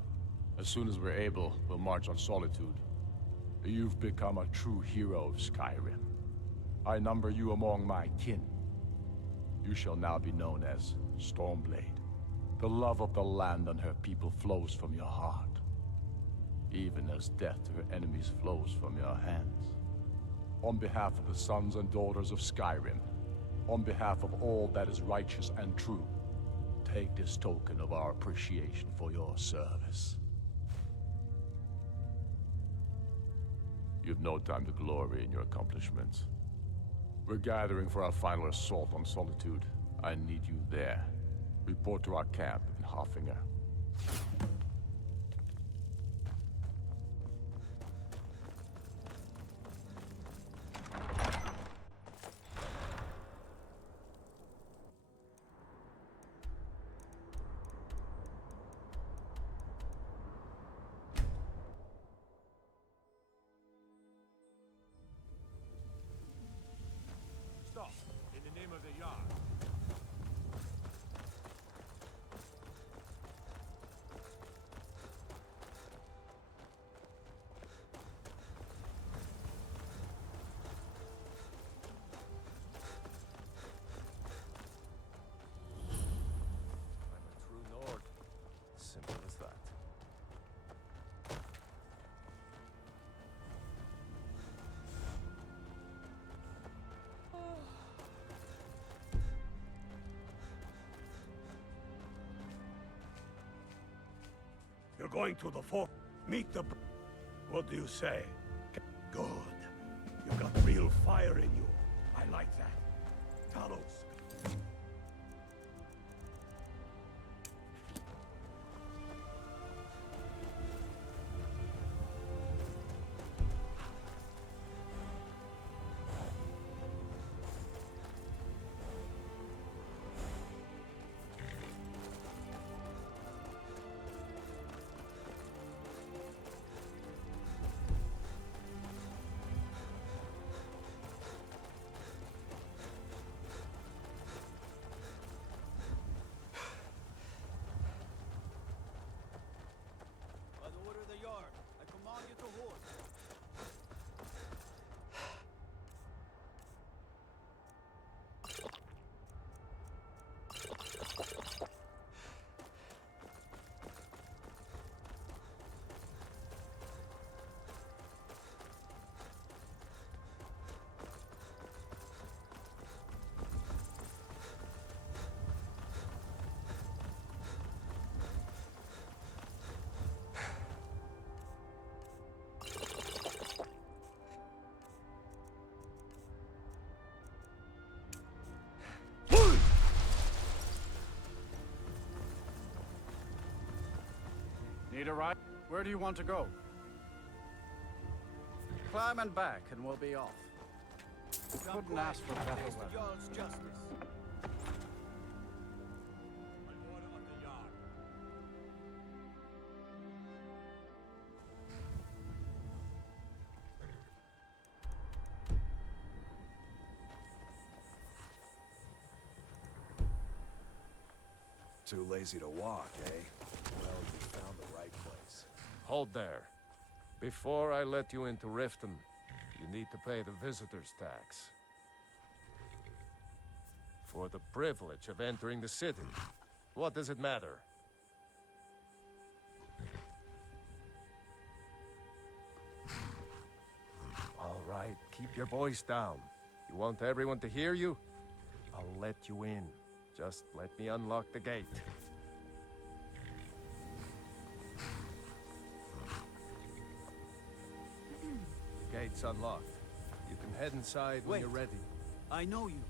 As soon as we're able, we'll march on Solitude. You've become a true hero of Skyrim. I number you among my kin. You shall now be known as Stormblade. The love of the land and her people flows from your heart, even as death to her enemies flows from your hands. On behalf of the sons and daughters of Skyrim, on behalf of all that is righteous and true, take this token of our appreciation for your service. You've no time to glory in your accomplishments. We're gathering for our final assault on Solitude. I need you there. Report to our camp in Hoffinger. Stop! In the name of the Yard. I'm a true Nord. Simple as that. You're going to the fort. Meet the... What do you say? Good. You got real fire in you. I like that. Talos. By the order of the Yard, I command you to horse. Need a ride? Where do you want to go? Climb and back, and we'll be off. Couldn't ask for better Against the weather. Jarl's justice. By order of the Yard. Too lazy to walk, eh? Well, you found the right place. Hold there. Before I let you into Riften, you need to pay the visitor's tax. For the privilege of entering the city. What does it matter? All right, keep your voice down. You want everyone to hear you? I'll let you in. Just let me unlock the gate. Gate's unlocked. You can head inside when Wait. you're ready. I know you.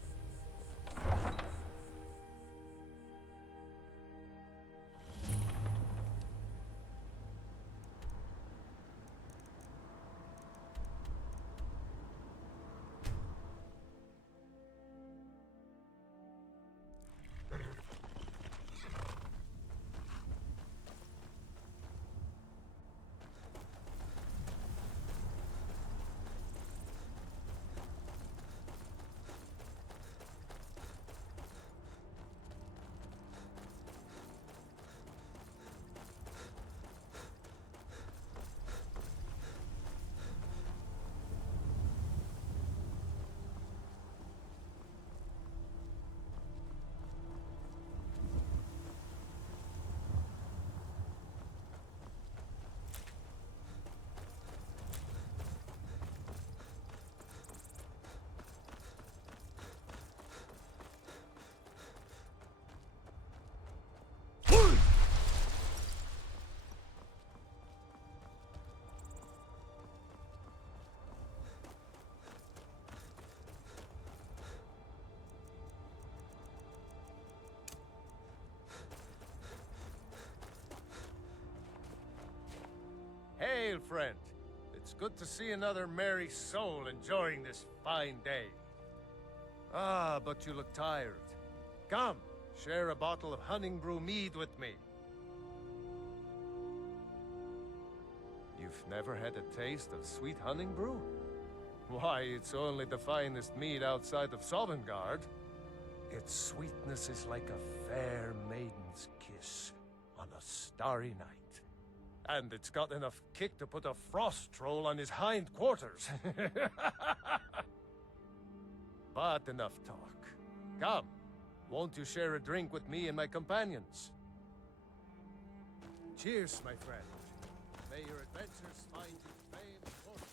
hail, friend. It's good to see another merry soul enjoying this fine day. Ah, but you look tired. Come, share a bottle of Hunting Brew mead with me. You've never had a taste of sweet Hunting Brew? Why, it's only the finest mead outside of Sovngarde. Its sweetness is like a fair maiden's kiss on a starry night. And it's got enough kick to put a frost troll on his hind quarters. But enough talk. Come, won't you share a drink with me and my companions? Cheers, my friend. May your adventures find you fame and fortune.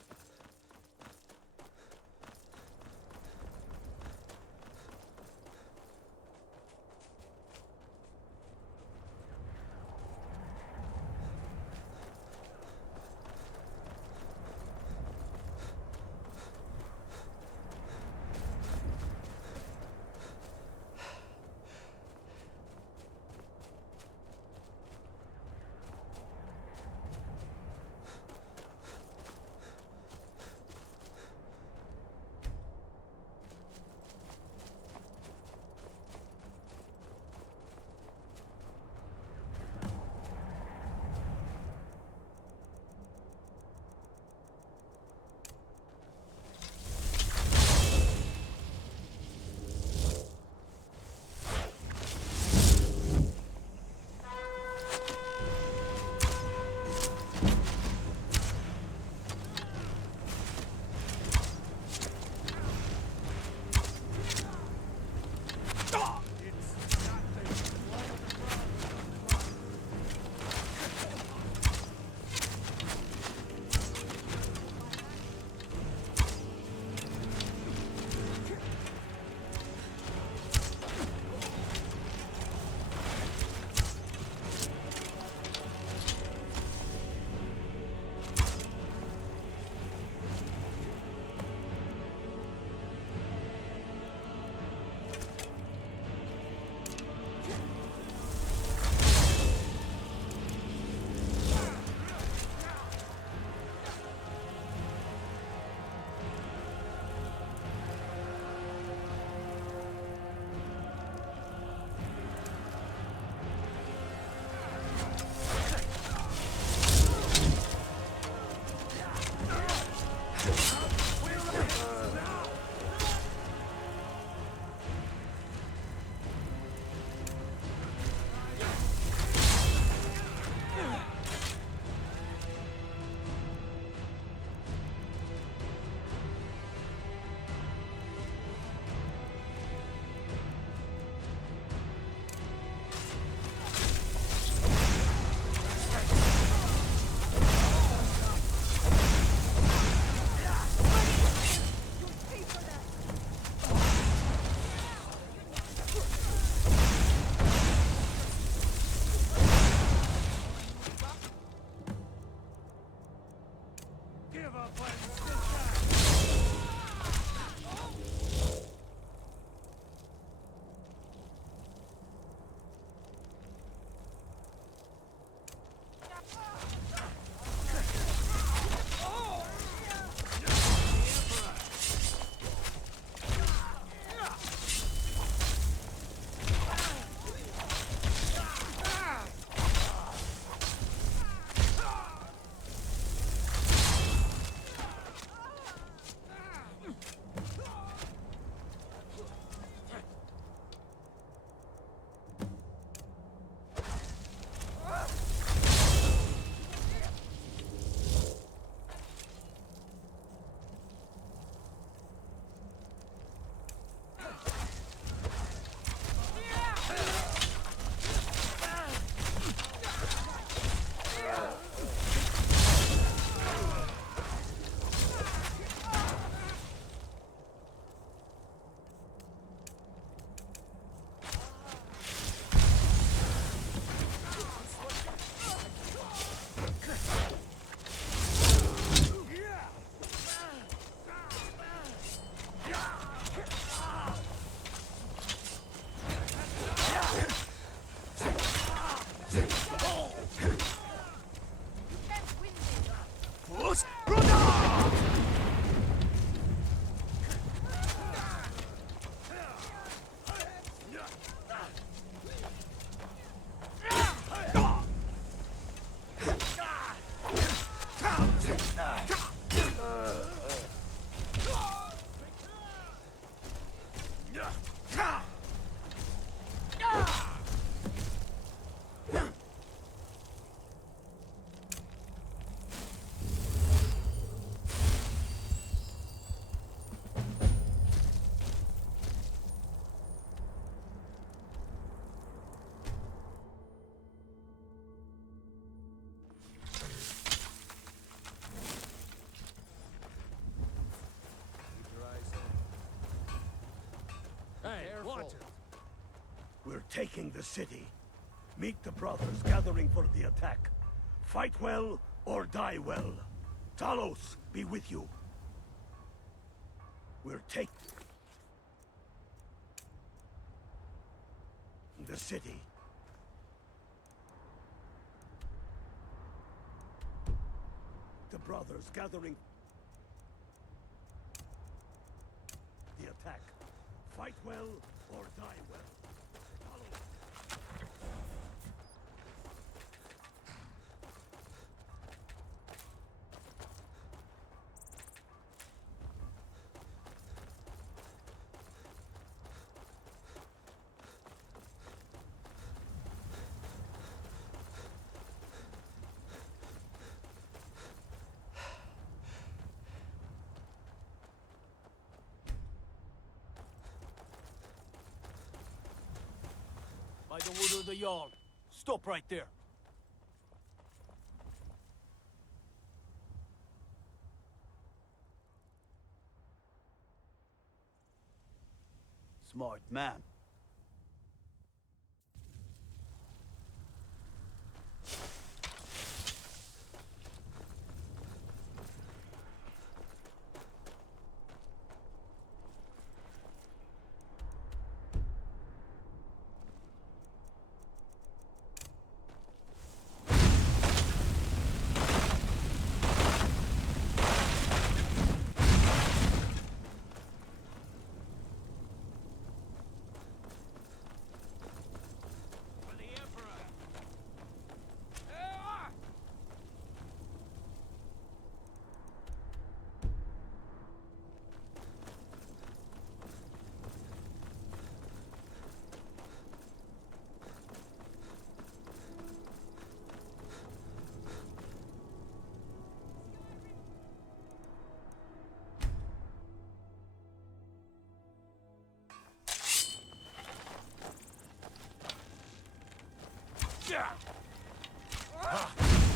want it. We're taking the city. Meet the brothers gathering for the attack. Fight well or die well. Talos be with you. We're taking the city. The brothers gathering the attack. Fight well or die well. By the wood of the Jarl. Stop right there. Smart man.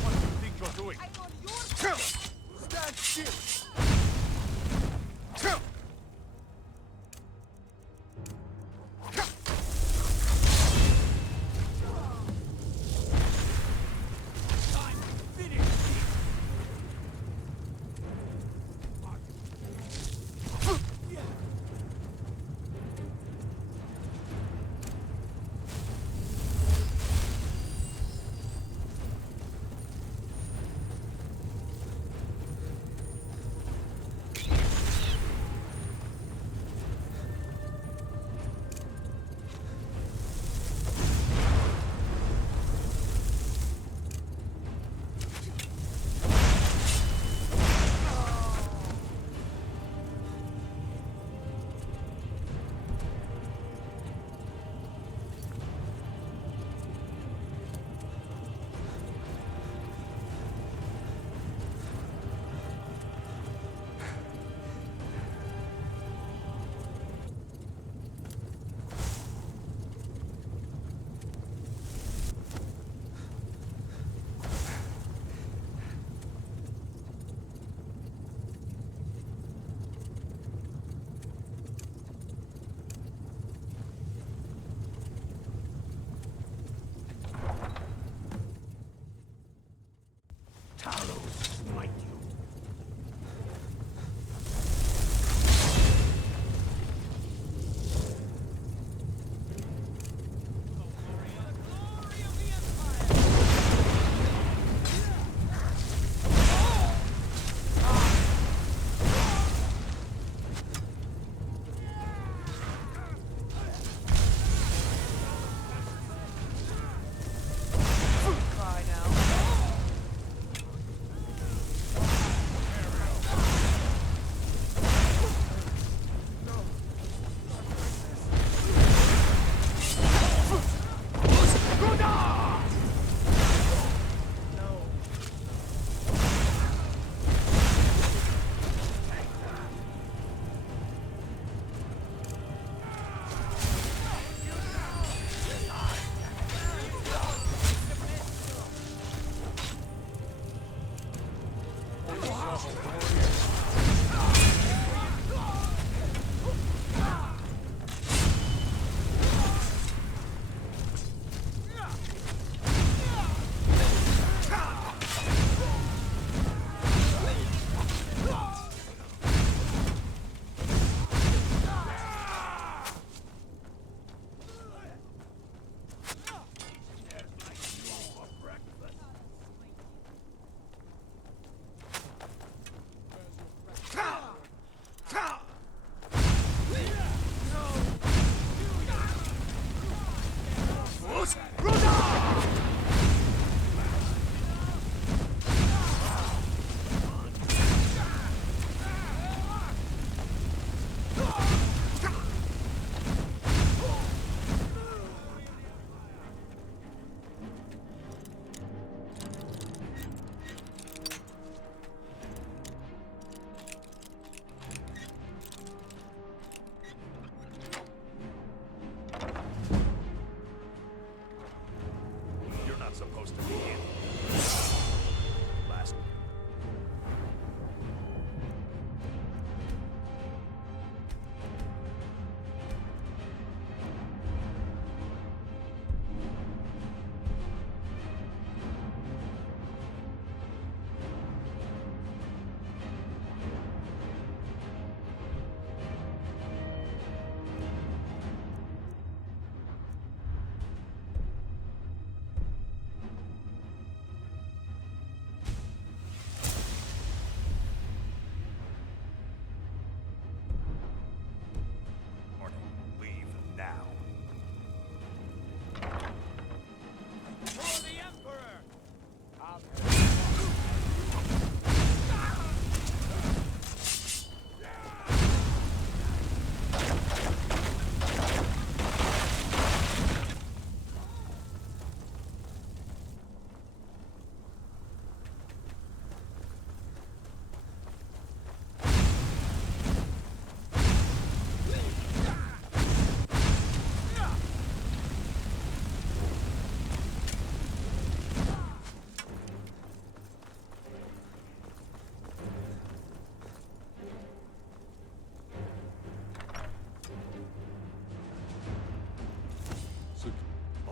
What do you think you're doing? I'm on your side. Stand still!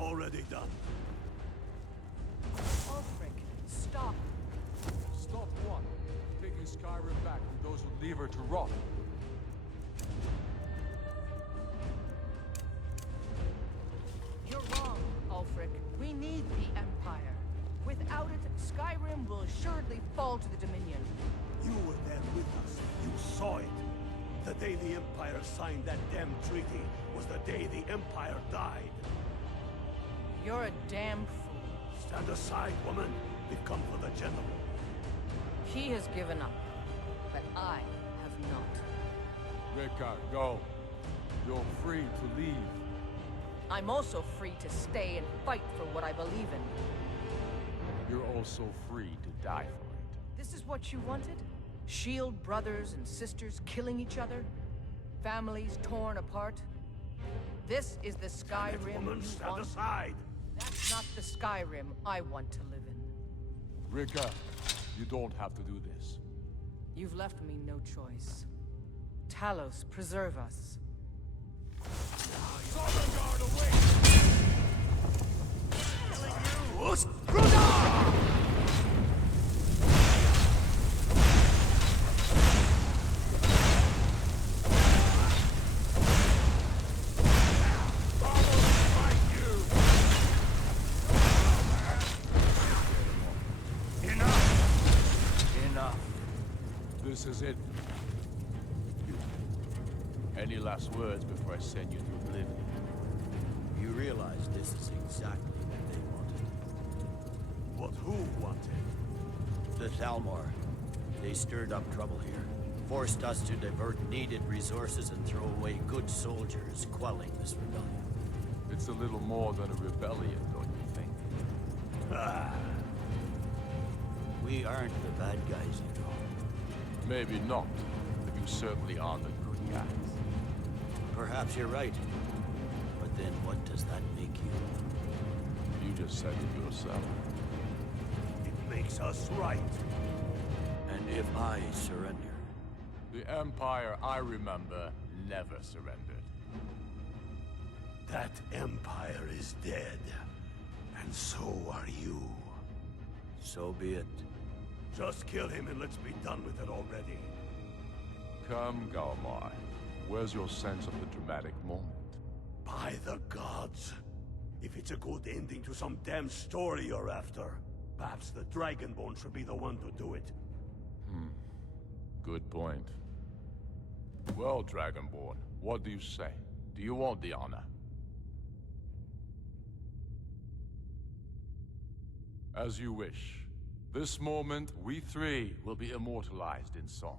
already done. Ulfric, stop. Stop what? Taking Skyrim back from those who leave her to rot. You're wrong, Ulfric. We need the Empire. Without it, Skyrim will assuredly fall to the Dominion. You were there with us. You saw it. The day the Empire signed that damn treaty was the day the Empire died. You're a damn fool. Stand aside, woman. We've come for the general. He has given up, but I have not. Rika, go. You're free to leave. I'm also free to stay and fight for what I believe in. You're also free to die for it. This is what you wanted? Shield brothers and sisters killing each other? Families torn apart? This is the Skyrim woman, you stand want? aside! That's not the Skyrim I want to live in. Rika, you don't have to do this. You've left me no choice. Talos, preserve us. Sovngarde away! Killing you! This is it. Any last words before I send you to oblivion? You realize this is exactly what they wanted. What who wanted? The Thalmor. They stirred up trouble here. Forced us to divert needed resources and throw away good soldiers, quelling this rebellion. It's a little more than a rebellion, don't you think? Ah. We aren't the bad guys, you know. Maybe not, but you certainly are the good guys. Perhaps you're right. But then what does that make you? You just said it yourself. It makes us right. And if I surrender? The Empire I remember never surrendered. That Empire is dead. And so are you. So be it. Just kill him and let's be done with it already. Come, Galmar. Where's your sense of the dramatic moment? By the gods. If it's a good ending to some damn story you're after, perhaps the Dragonborn should be the one to do it. Good point. Well, Dragonborn, what do you say? Do you want the honor? As you wish. This moment, we three will be immortalized in song.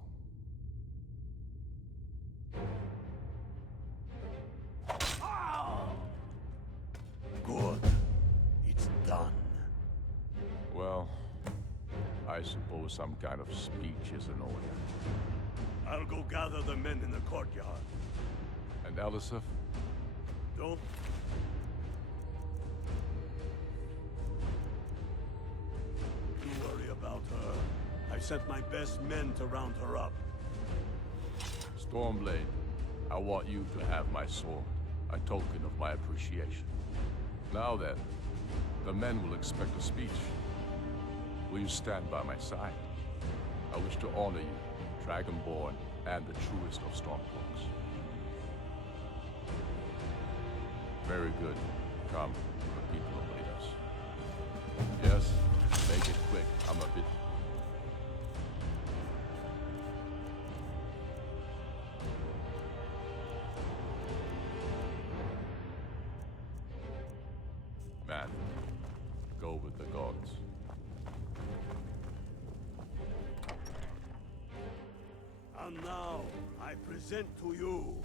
Good. It's done. Well, I suppose some kind of speech is in order. I'll go gather the men in the courtyard. And Elisif? Don't... worry about her. I sent my best men to round her up. Stormblade, I want you to have my sword, a token of my appreciation. Now then, the men will expect a speech. Will you stand by my side? I wish to honor you, Dragonborn, and the truest of Stormcloaks. Very good. Come, the people await us. Yes, make it quick. I'm a bit... Man, go with the gods. And now, I present to you,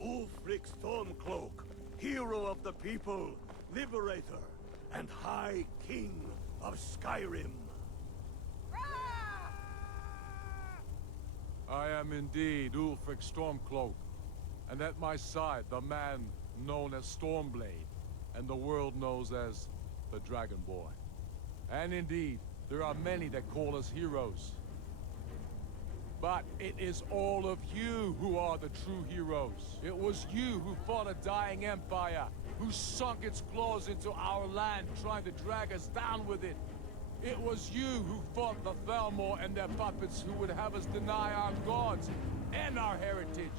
Ulfric Stormcloak, hero of the people, liberator, and High King of Skyrim. I am indeed Ulfric Stormcloak, and at my side the man known as Stormblade, and the world knows as the Dragonborn. And indeed, there are many that call us heroes. But it is all of you who are the true heroes. It was you who fought a dying empire, who sunk its claws into our land, trying to drag us down with it. It was you who fought the Thalmor and their puppets who would have us deny our gods and our heritage.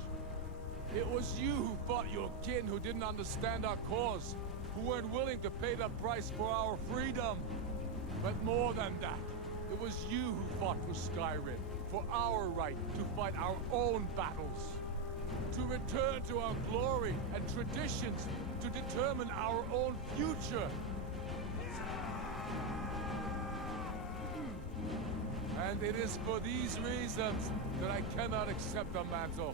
It was you who fought your kin who didn't understand our cause, who weren't willing to pay the price for our freedom. But more than that, it was you who fought for Skyrim, for our right to fight our own battles, to return to our glory and traditions, to determine our own future. And it is for these reasons that I cannot accept the mantle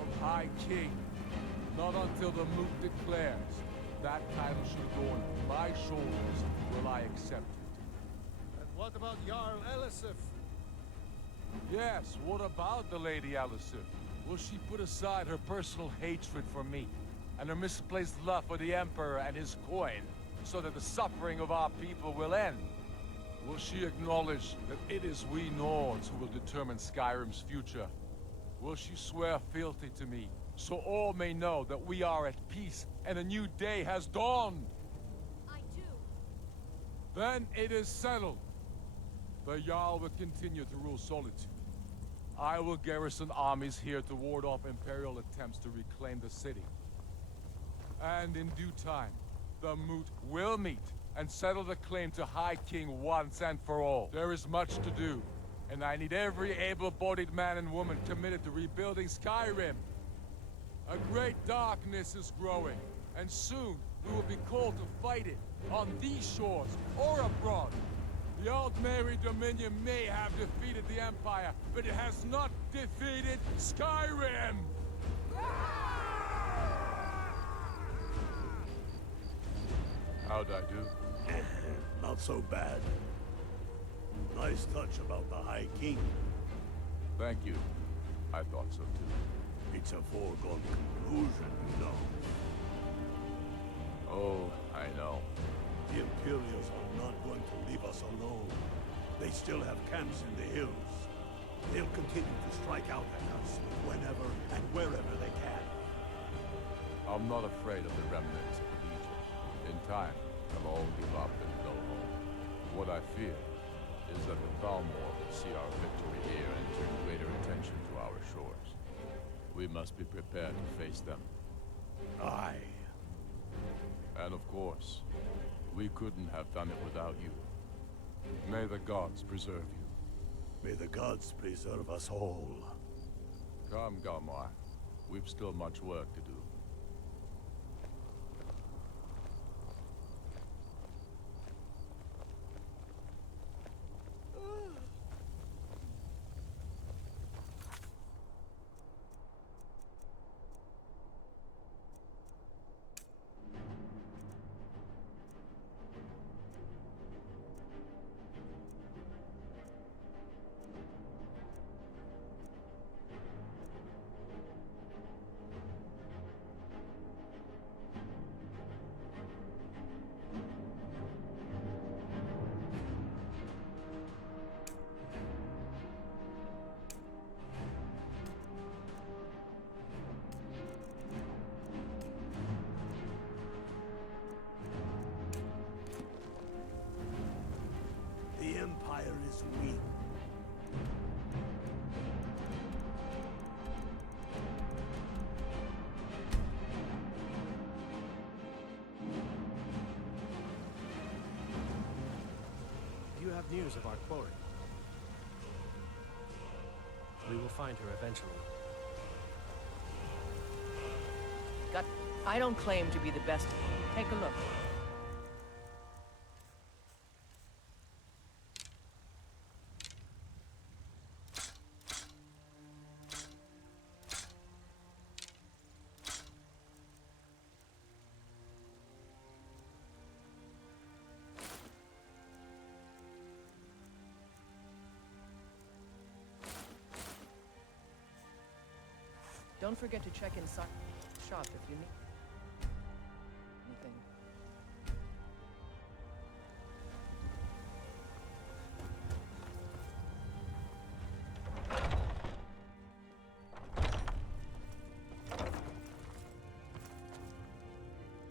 of High King. Not until the Moot declares that title should go on my shoulders will I accept it. And what about Jarl Elisif? Yes, what about the Lady Elisif? Will she put aside her personal hatred for me and her misplaced love for the Emperor and his coin so that the suffering of our people will end? Will she acknowledge that it is we Nords who will determine Skyrim's future? Will she swear fealty to me, so all may know that we are at peace and a new day has dawned? I do. Then it is settled. The Jarl will continue to rule Solitude. I will garrison armies here to ward off Imperial attempts to reclaim the city. And in due time, the Moot will meet and settle the claim to High King once and for all. There is much to do, and I need every able-bodied man and woman committed to rebuilding Skyrim. A great darkness is growing, and soon we will be called to fight it, on these shores or abroad. The Altmeri Dominion may have defeated the Empire, but it has not defeated Skyrim! How'd I do? Not so bad. Nice touch about the High King. Thank you. I thought so too. It's a foregone conclusion, you know. Oh, I know. The Imperials are not going to leave us alone. They still have camps in the hills. They'll continue to strike out at us whenever and wherever they can. I'm not afraid of the remnants of the Legion. In time, they'll all give up and go home. What I fear is that the Thalmor will see our victory here and turn greater attention to our shores. We must be prepared to face them. Aye. And of course, we couldn't have done it without you. May the gods preserve you. May the gods preserve us all. Come, Galmar. We've still much work to do. The Empire is weak. Do you have news of our quarry? We will find her eventually. I don't claim to be the best. Take a look. Don't forget to check in shop if you need anything.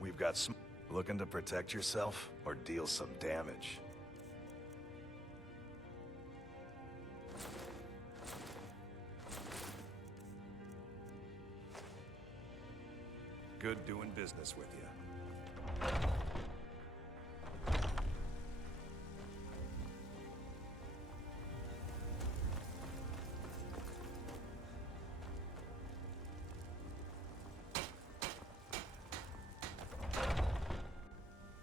We've got looking to protect yourself or deal some damage. Good doing business with you.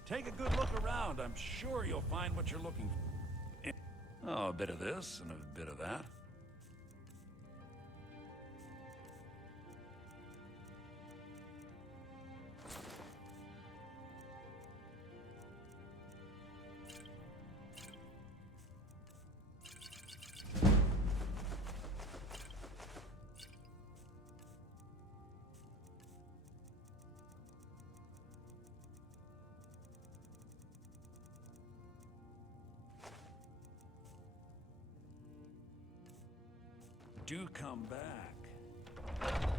Take a good look around. I'm sure you'll find what you're looking for. Oh, a bit of this and a bit of that. Do come back.